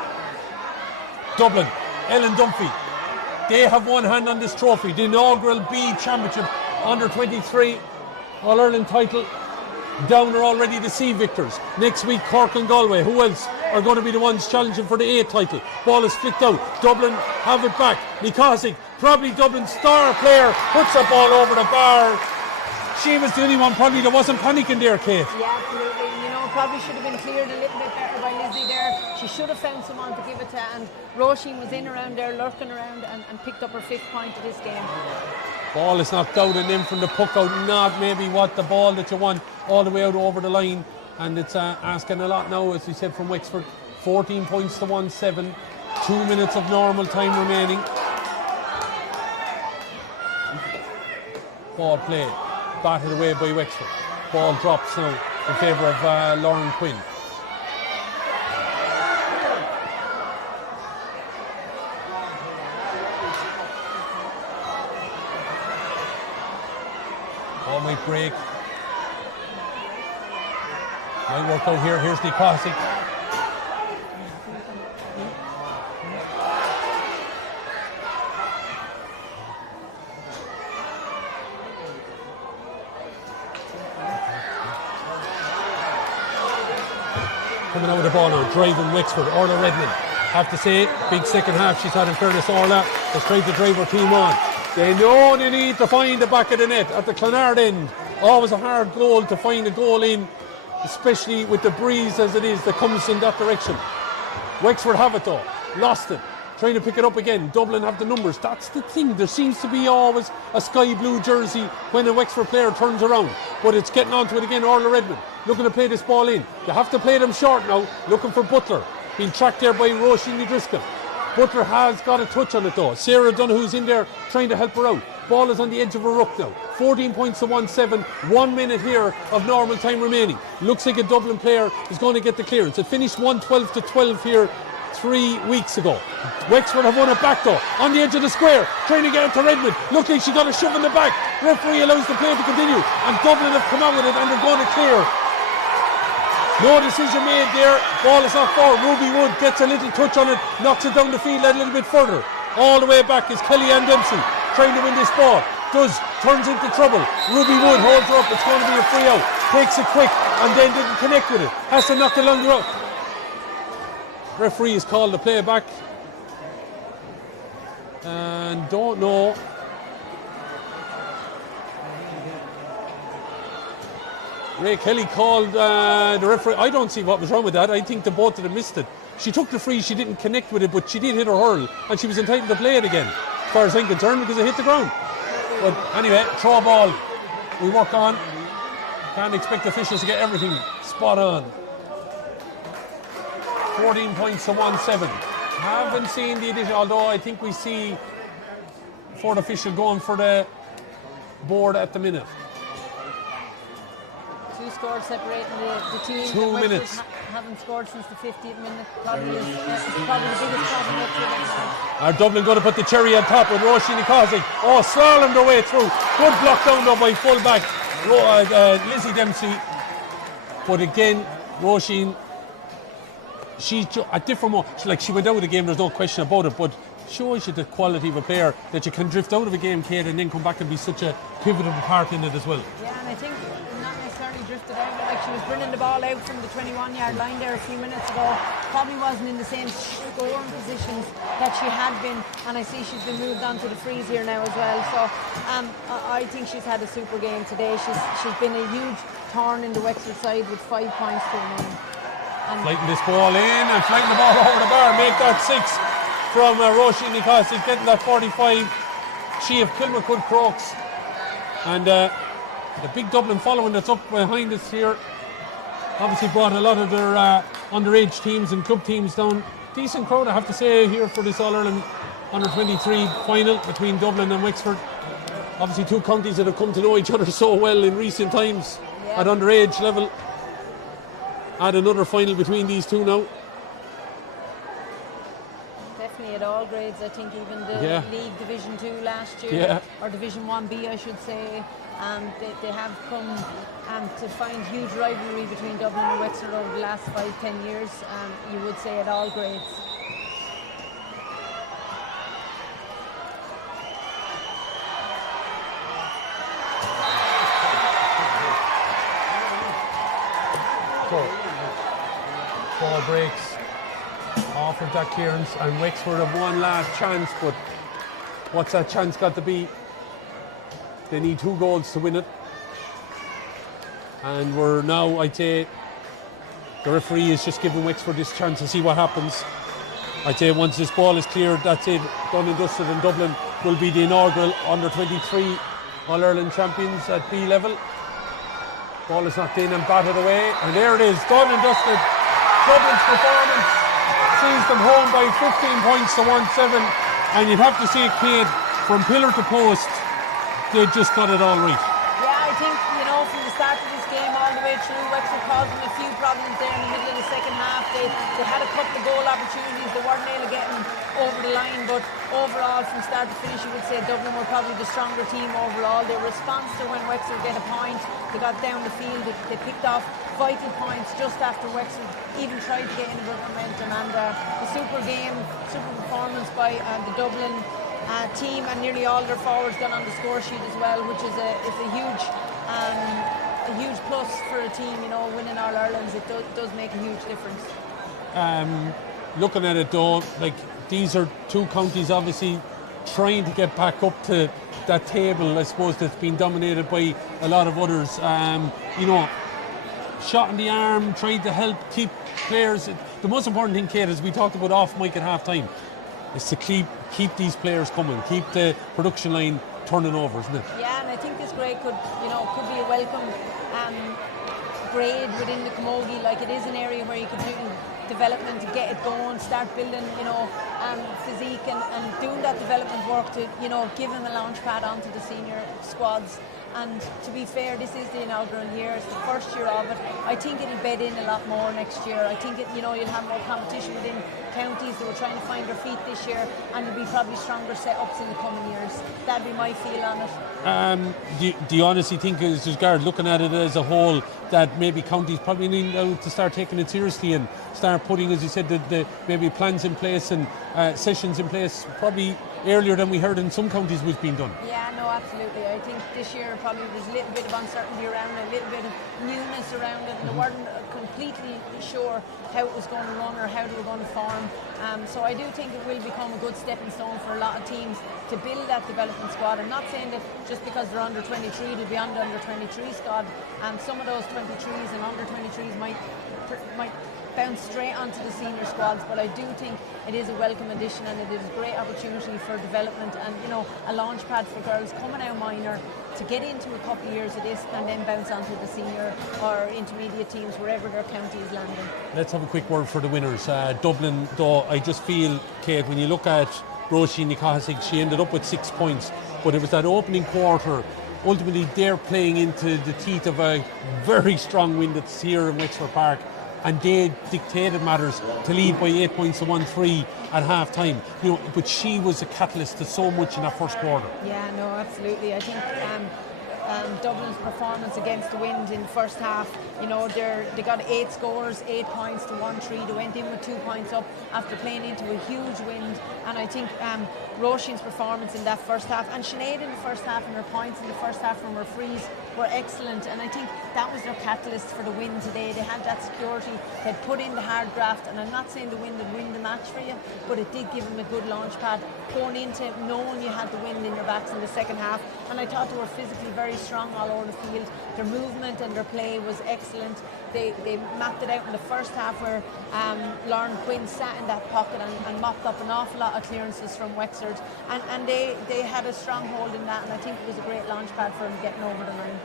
Dublin, Ellen Dunphy. They have one hand on this trophy, the inaugural B Championship Under 23 All-Ireland title. Down are already the C victors. Next week, Cork and Galway. Who else are going to be the ones challenging for the A title? Ball is flicked out. Dublin have it back. Nikosic, probably Dublin's star player, puts the ball over the bar. She was the only one probably that wasn't panicking there, Kate. Yeah, absolutely. Probably should have been cleared a little bit better by Lizzie there. She should have found someone to give it to, and Roisin was in around there, lurking around, and picked up her 5th point of this game. Ball is knocked out and then from the puck out, not maybe what the ball that you want all the way out over the line, and it's asking a lot now, as we said, from Wexford. 14 points to 1-7, 2 minutes of normal time remaining. Ball play, batted away by Wexford. Ball drops now in favour of Lauren Quinn. Ball might break. Might work out here. Here's Nikosic. Coming out with the ball now, driving Wexford. Orla Redmond, have to say, big second half she's had in fairness. Orla has tried to drive her team on. They know they need to find the back of the net at the Clonard end. Always a hard goal to find a goal in, especially with the breeze as it is that comes in that direction. Wexford have it though, lost it, trying to pick it up again. Dublin have the numbers. That's the thing. There seems to be always a sky blue jersey when a Wexford player turns around, but it's getting onto it again. Orla Redmond looking to play this ball in. They have to play them short now, looking for Butler. Being tracked there by Roisin Driscoll. Butler has got a touch on it though. Sarah Donoghue's in there trying to help her out. Ball is on the edge of a ruck now. 14 points to 1-7. 1 minute here of normal time remaining. Looks like a Dublin player is going to get the clearance. It finished 1-12 to 12 here 3 weeks ago. Wexford have won it back though. On the edge of the square. Trying to get it to Redmond. Looks like she got a shove in the back. Referee allows the play to continue. And Dublin have come out with it and they're going to clear. No decision made there. Ball is not forward. Ruby Wood gets a little touch on it, knocks it down the field a little bit further. All the way back is Kellyanne Dempsey trying to win this ball. Turns into trouble. Ruby Wood holds her up. It's going to be a free out. Takes it quick and then didn't connect with it. Has to knock it along the road. Referee has called the play back. And don't know. Ray Kelly called the referee. I don't see what was wrong with that. I think the both of them missed it. She took the free, she didn't connect with it, but she did hit her hurl, and she was entitled to play it again, as far as I'm concerned, because it hit the ground. But anyway, throw ball. We work on. Can't expect officials to get everything spot on. 14 points to 1-7. Haven't seen the addition, although I think we see fourth official going for the board at the minute. 2 scores separating the teams. 2 minutes. Haven't scored since the 50th minute. Probably the biggest problem up to Are Dublin going to put the cherry on top with Roisin Nikosi? Oh, slalom their way through. Good block down though by fullback Lizzie Dempsey. But again, Roisin, she's a different one. She went out of the game, there's no question about it, but shows you the quality of a player that you can drift out of a game, Kate, and then come back and be such a pivotal part in it as well. Yeah, and I think not necessarily drifted out, but she was bringing the ball out from the 21-yard line there a few minutes ago. Probably wasn't in the same scoring positions that she had been, and I see she's been moved on to the frees here now as well. So I think she's had a super game today. She's been a huge thorn in the Wexford side with 5 points to remain. Flighting this ball in and flighting the ball over the bar, make that 6 from Roisin Nikosi, getting that 45. She of Kilmacud Crokes. And the big Dublin following that's up behind us here obviously brought a lot of their underage teams and club teams down. Decent crowd, I have to say, here for this All-Ireland Under-23 final between Dublin and Wexford. Obviously 2 counties that have come to know each other so well in recent times at underage level. Add another final between these two now. Definitely at all grades. I think even the League Division 2 last year, or Division 1B I should say, they have come to find huge rivalry between Dublin and Wexford over the last 5-10 years, you would say at all grades. Ball breaks off of that clearance, and Wexford have one last chance, but what's that chance got to be? They need 2 goals to win it, and we're now, I'd say, the referee is just giving Wexford this chance to see what happens. I'd say once this ball is cleared, that's it, done and dusted, and Dublin will be the inaugural Under-23 All-Ireland champions at B level. Ball is knocked in and batted away, and there it is, done and dusted. Dublin's performance sees them home by 15 points to 1-7, and you'd have to say, Kate, from pillar to post, they just got it all right. Yeah, I think, from the start of this game all the way through, Wexford caused them a few problems there in the middle of the second half. They had a couple of goal opportunities, they weren't able to get them over the line, but overall, from start to finish, you would say Dublin were probably the stronger team overall. Their response to when Wexford get a point, they got down the field, they picked off vital points just after Wexford even tried to get in a bit of momentum, and the super performance by the Dublin team, and nearly all their forwards got on the score sheet as well, which is a huge plus for a team, winning All Irelands. It does make a huge difference. Looking at it though, like these are 2 counties obviously trying to get back up to that table, I suppose, that's been dominated by a lot of others. You know, shot in the arm, trying to help keep players. The most important thing, Kate, as we talked about off mic at half time, is to keep these players coming, keep the production line turning over, isn't it? Yeah, and I think this grade could be a welcome grade within the camogie. Like, it is an area where you could do development to get it going, start building, physique and doing that development work to, give them a launch pad onto the senior squads. And to be fair, this is the inaugural year, it's the first year of it. I think it'll bed in a lot more next year. I think you'll have more competition within counties that were trying to find their feet this year, and there'll be probably stronger setups in the coming years. That'd be my feel on it. Do you honestly think, as regard looking at it as a whole, that maybe counties probably need to start taking it seriously and start putting, as you said, the maybe plans in place and sessions in place probably earlier than we heard in some counties was being done? Yeah, no, absolutely. I think this year probably there's a little bit of uncertainty around it, a little bit of newness around it, and they weren't completely sure how it was going to run or how they were going to form. So I do think it will become a good stepping stone for a lot of teams to build that development squad. I'm not saying that just because they're under 23, they'll be on the under 23 squad. Some of those 23s and under 23s might bounce straight onto the senior squads, but I do think it is a welcome addition, and it is a great opportunity for development and a launch pad for girls coming out minor to get into a couple of years of this and then bounce onto the senior or intermediate teams wherever their county is landing. Let's have a quick word for the winners. Dublin, though, I just feel, Kate, when you look at Roisin Nikahasig, she ended up with 6 points, but it was that opening quarter. Ultimately, they're playing into the teeth of a very strong wind that's here in Wexford Park, and they dictated matters to lead by 8 points to 1-3 at half time. But she was a catalyst to so much in that first quarter. Yeah, no, absolutely. I think Dublin's performance against the wind in the first half, they got 8 scores, 8 points to 1-3. They went in with 2 points up after playing into a huge wind. And I think Roisin's performance in that first half, and Sinead in the first half, and her points in the first half from her frees were excellent. And I think that was their catalyst for the win today. They had that security, they'd put in the hard graft, and I'm not saying the wind would win the match for you, but it did give them a good launch pad going into knowing you had the wind in your backs in the second half. And I thought they were physically very strong all over the field. Their movement and their play was excellent. They mapped it out in the first half where Lauren Quinn sat in that pocket and mopped up an awful lot of clearances from Wexford, and they had a strong hold in that, and I think it was a great launch pad for them getting over the line.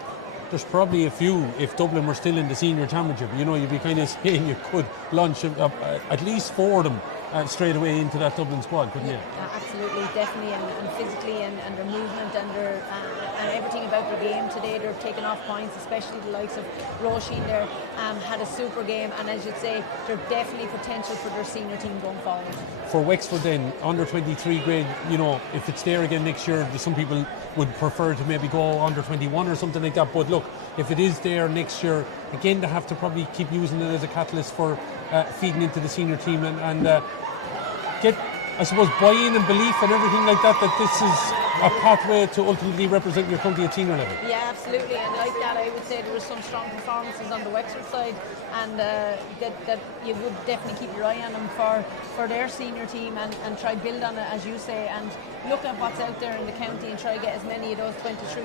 There's probably a few, if Dublin were still in the senior championship, you'd be kind of saying you could launch at least 4 of them straight away into that Dublin squad, couldn't you? Absolutely, definitely, and physically and their movement and everything about their game today. They're taking off points, especially the likes of Roisin there, had a super game, and as you'd say, they're definitely potential for their senior team going forward. For Wexford then, under 23 grade, if it's there again next year, some people would prefer to maybe go under 21 or something like that, but look, if it is there next year, again, they have to probably keep using it as a catalyst for feeding into the senior team and get, I suppose, buy-in and belief and everything like that this is a pathway to ultimately represent your county at senior level. Yeah, absolutely, and like that I would say there were some strong performances on the Wexford side, and that you would definitely keep your eye on them for their senior team and try build on it, as you say, and look at what's out there in the county and try to get as many of those 23,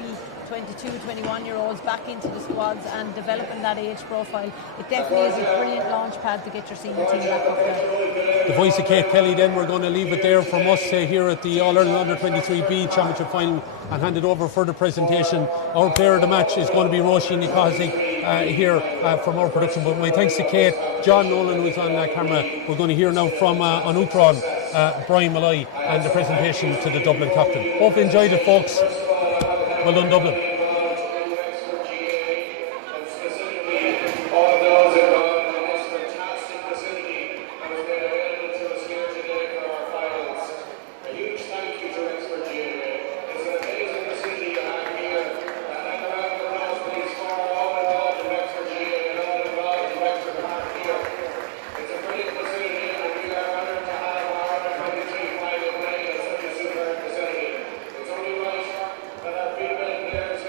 22, 21-year-olds back into the squads and developing that age profile. It definitely is a brilliant launch pad to get your senior team back up there. The voice of Kate Kelly then, we're going to leave it there from us here at the All-Ireland Under 23B Championship Final and hand it over for the presentation. Our player of the match is going to be Roisin Nikahasig here from our production. But my thanks to Kate, John Nolan, who's on camera. We're going to hear now from on Outron, Brian Malloy, and the presentation to the Dublin captain. Hope you enjoyed it, folks. Well done, Dublin. It's only right that our people and players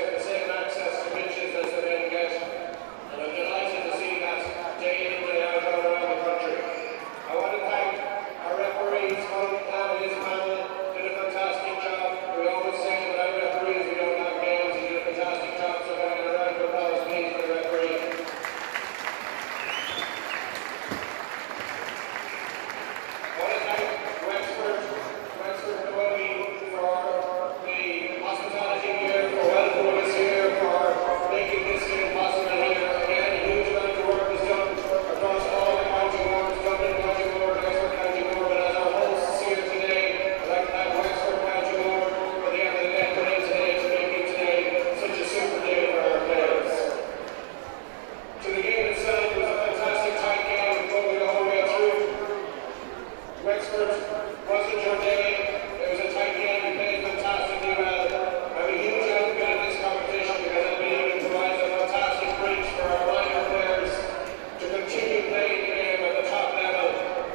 Wexford wasn't your day. It was a tight game. You played fantastically well. I'm a huge advocate of this competition because I believe it provides a fantastic bridge for our minor players to continue playing the game at the top level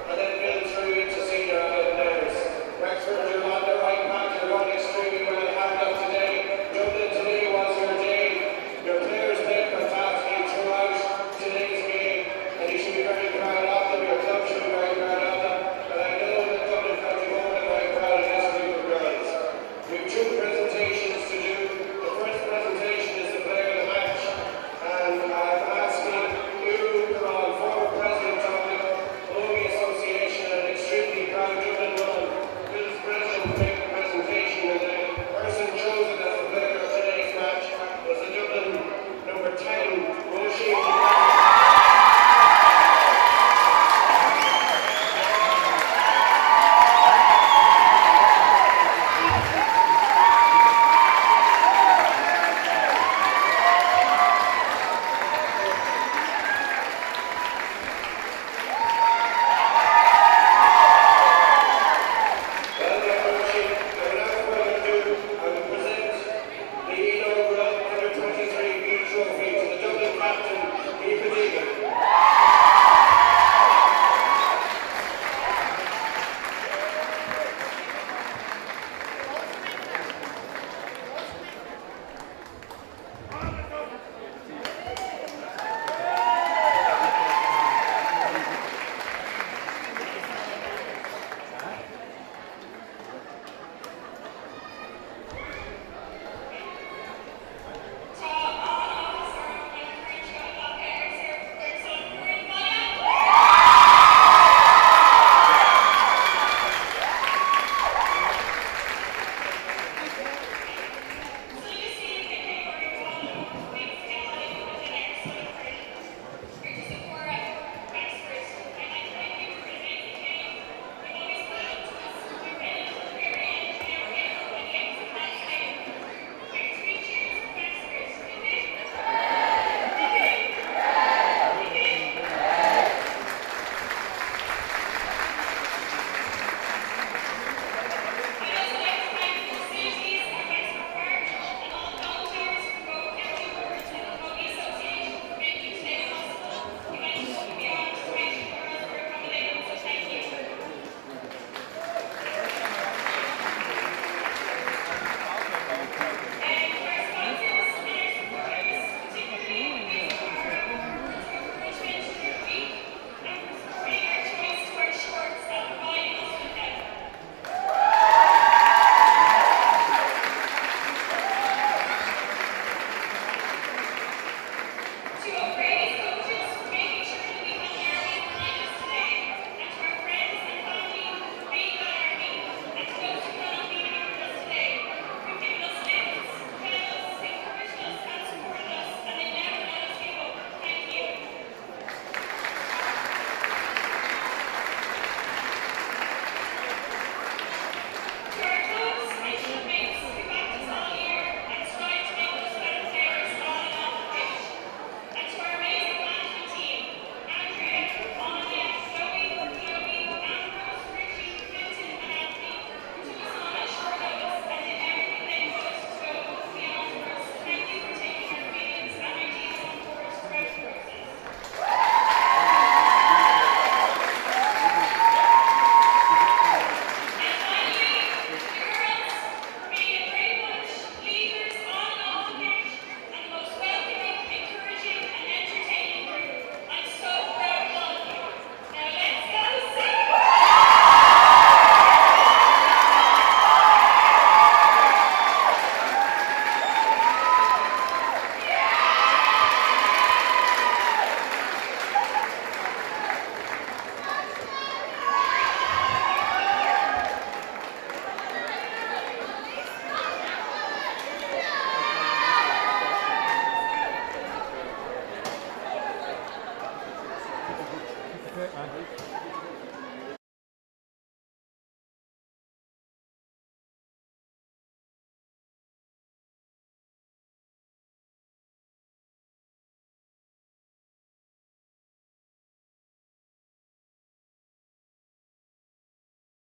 and then build through into senior adult players. Wexford, you're on the right path. You're going extremely well. Hard luck today. Dublin, today was your day. Your players played fantastically throughout today's game, and you should be very proud of them. Your club should be very proud of them. And I know that Dublin County Home are very proud of this group of girls. We have two presentations to do. The first presentation is the player of the match, and I'm asking you, former president of the Hockey Association and extremely proud Dublin woman, Village President,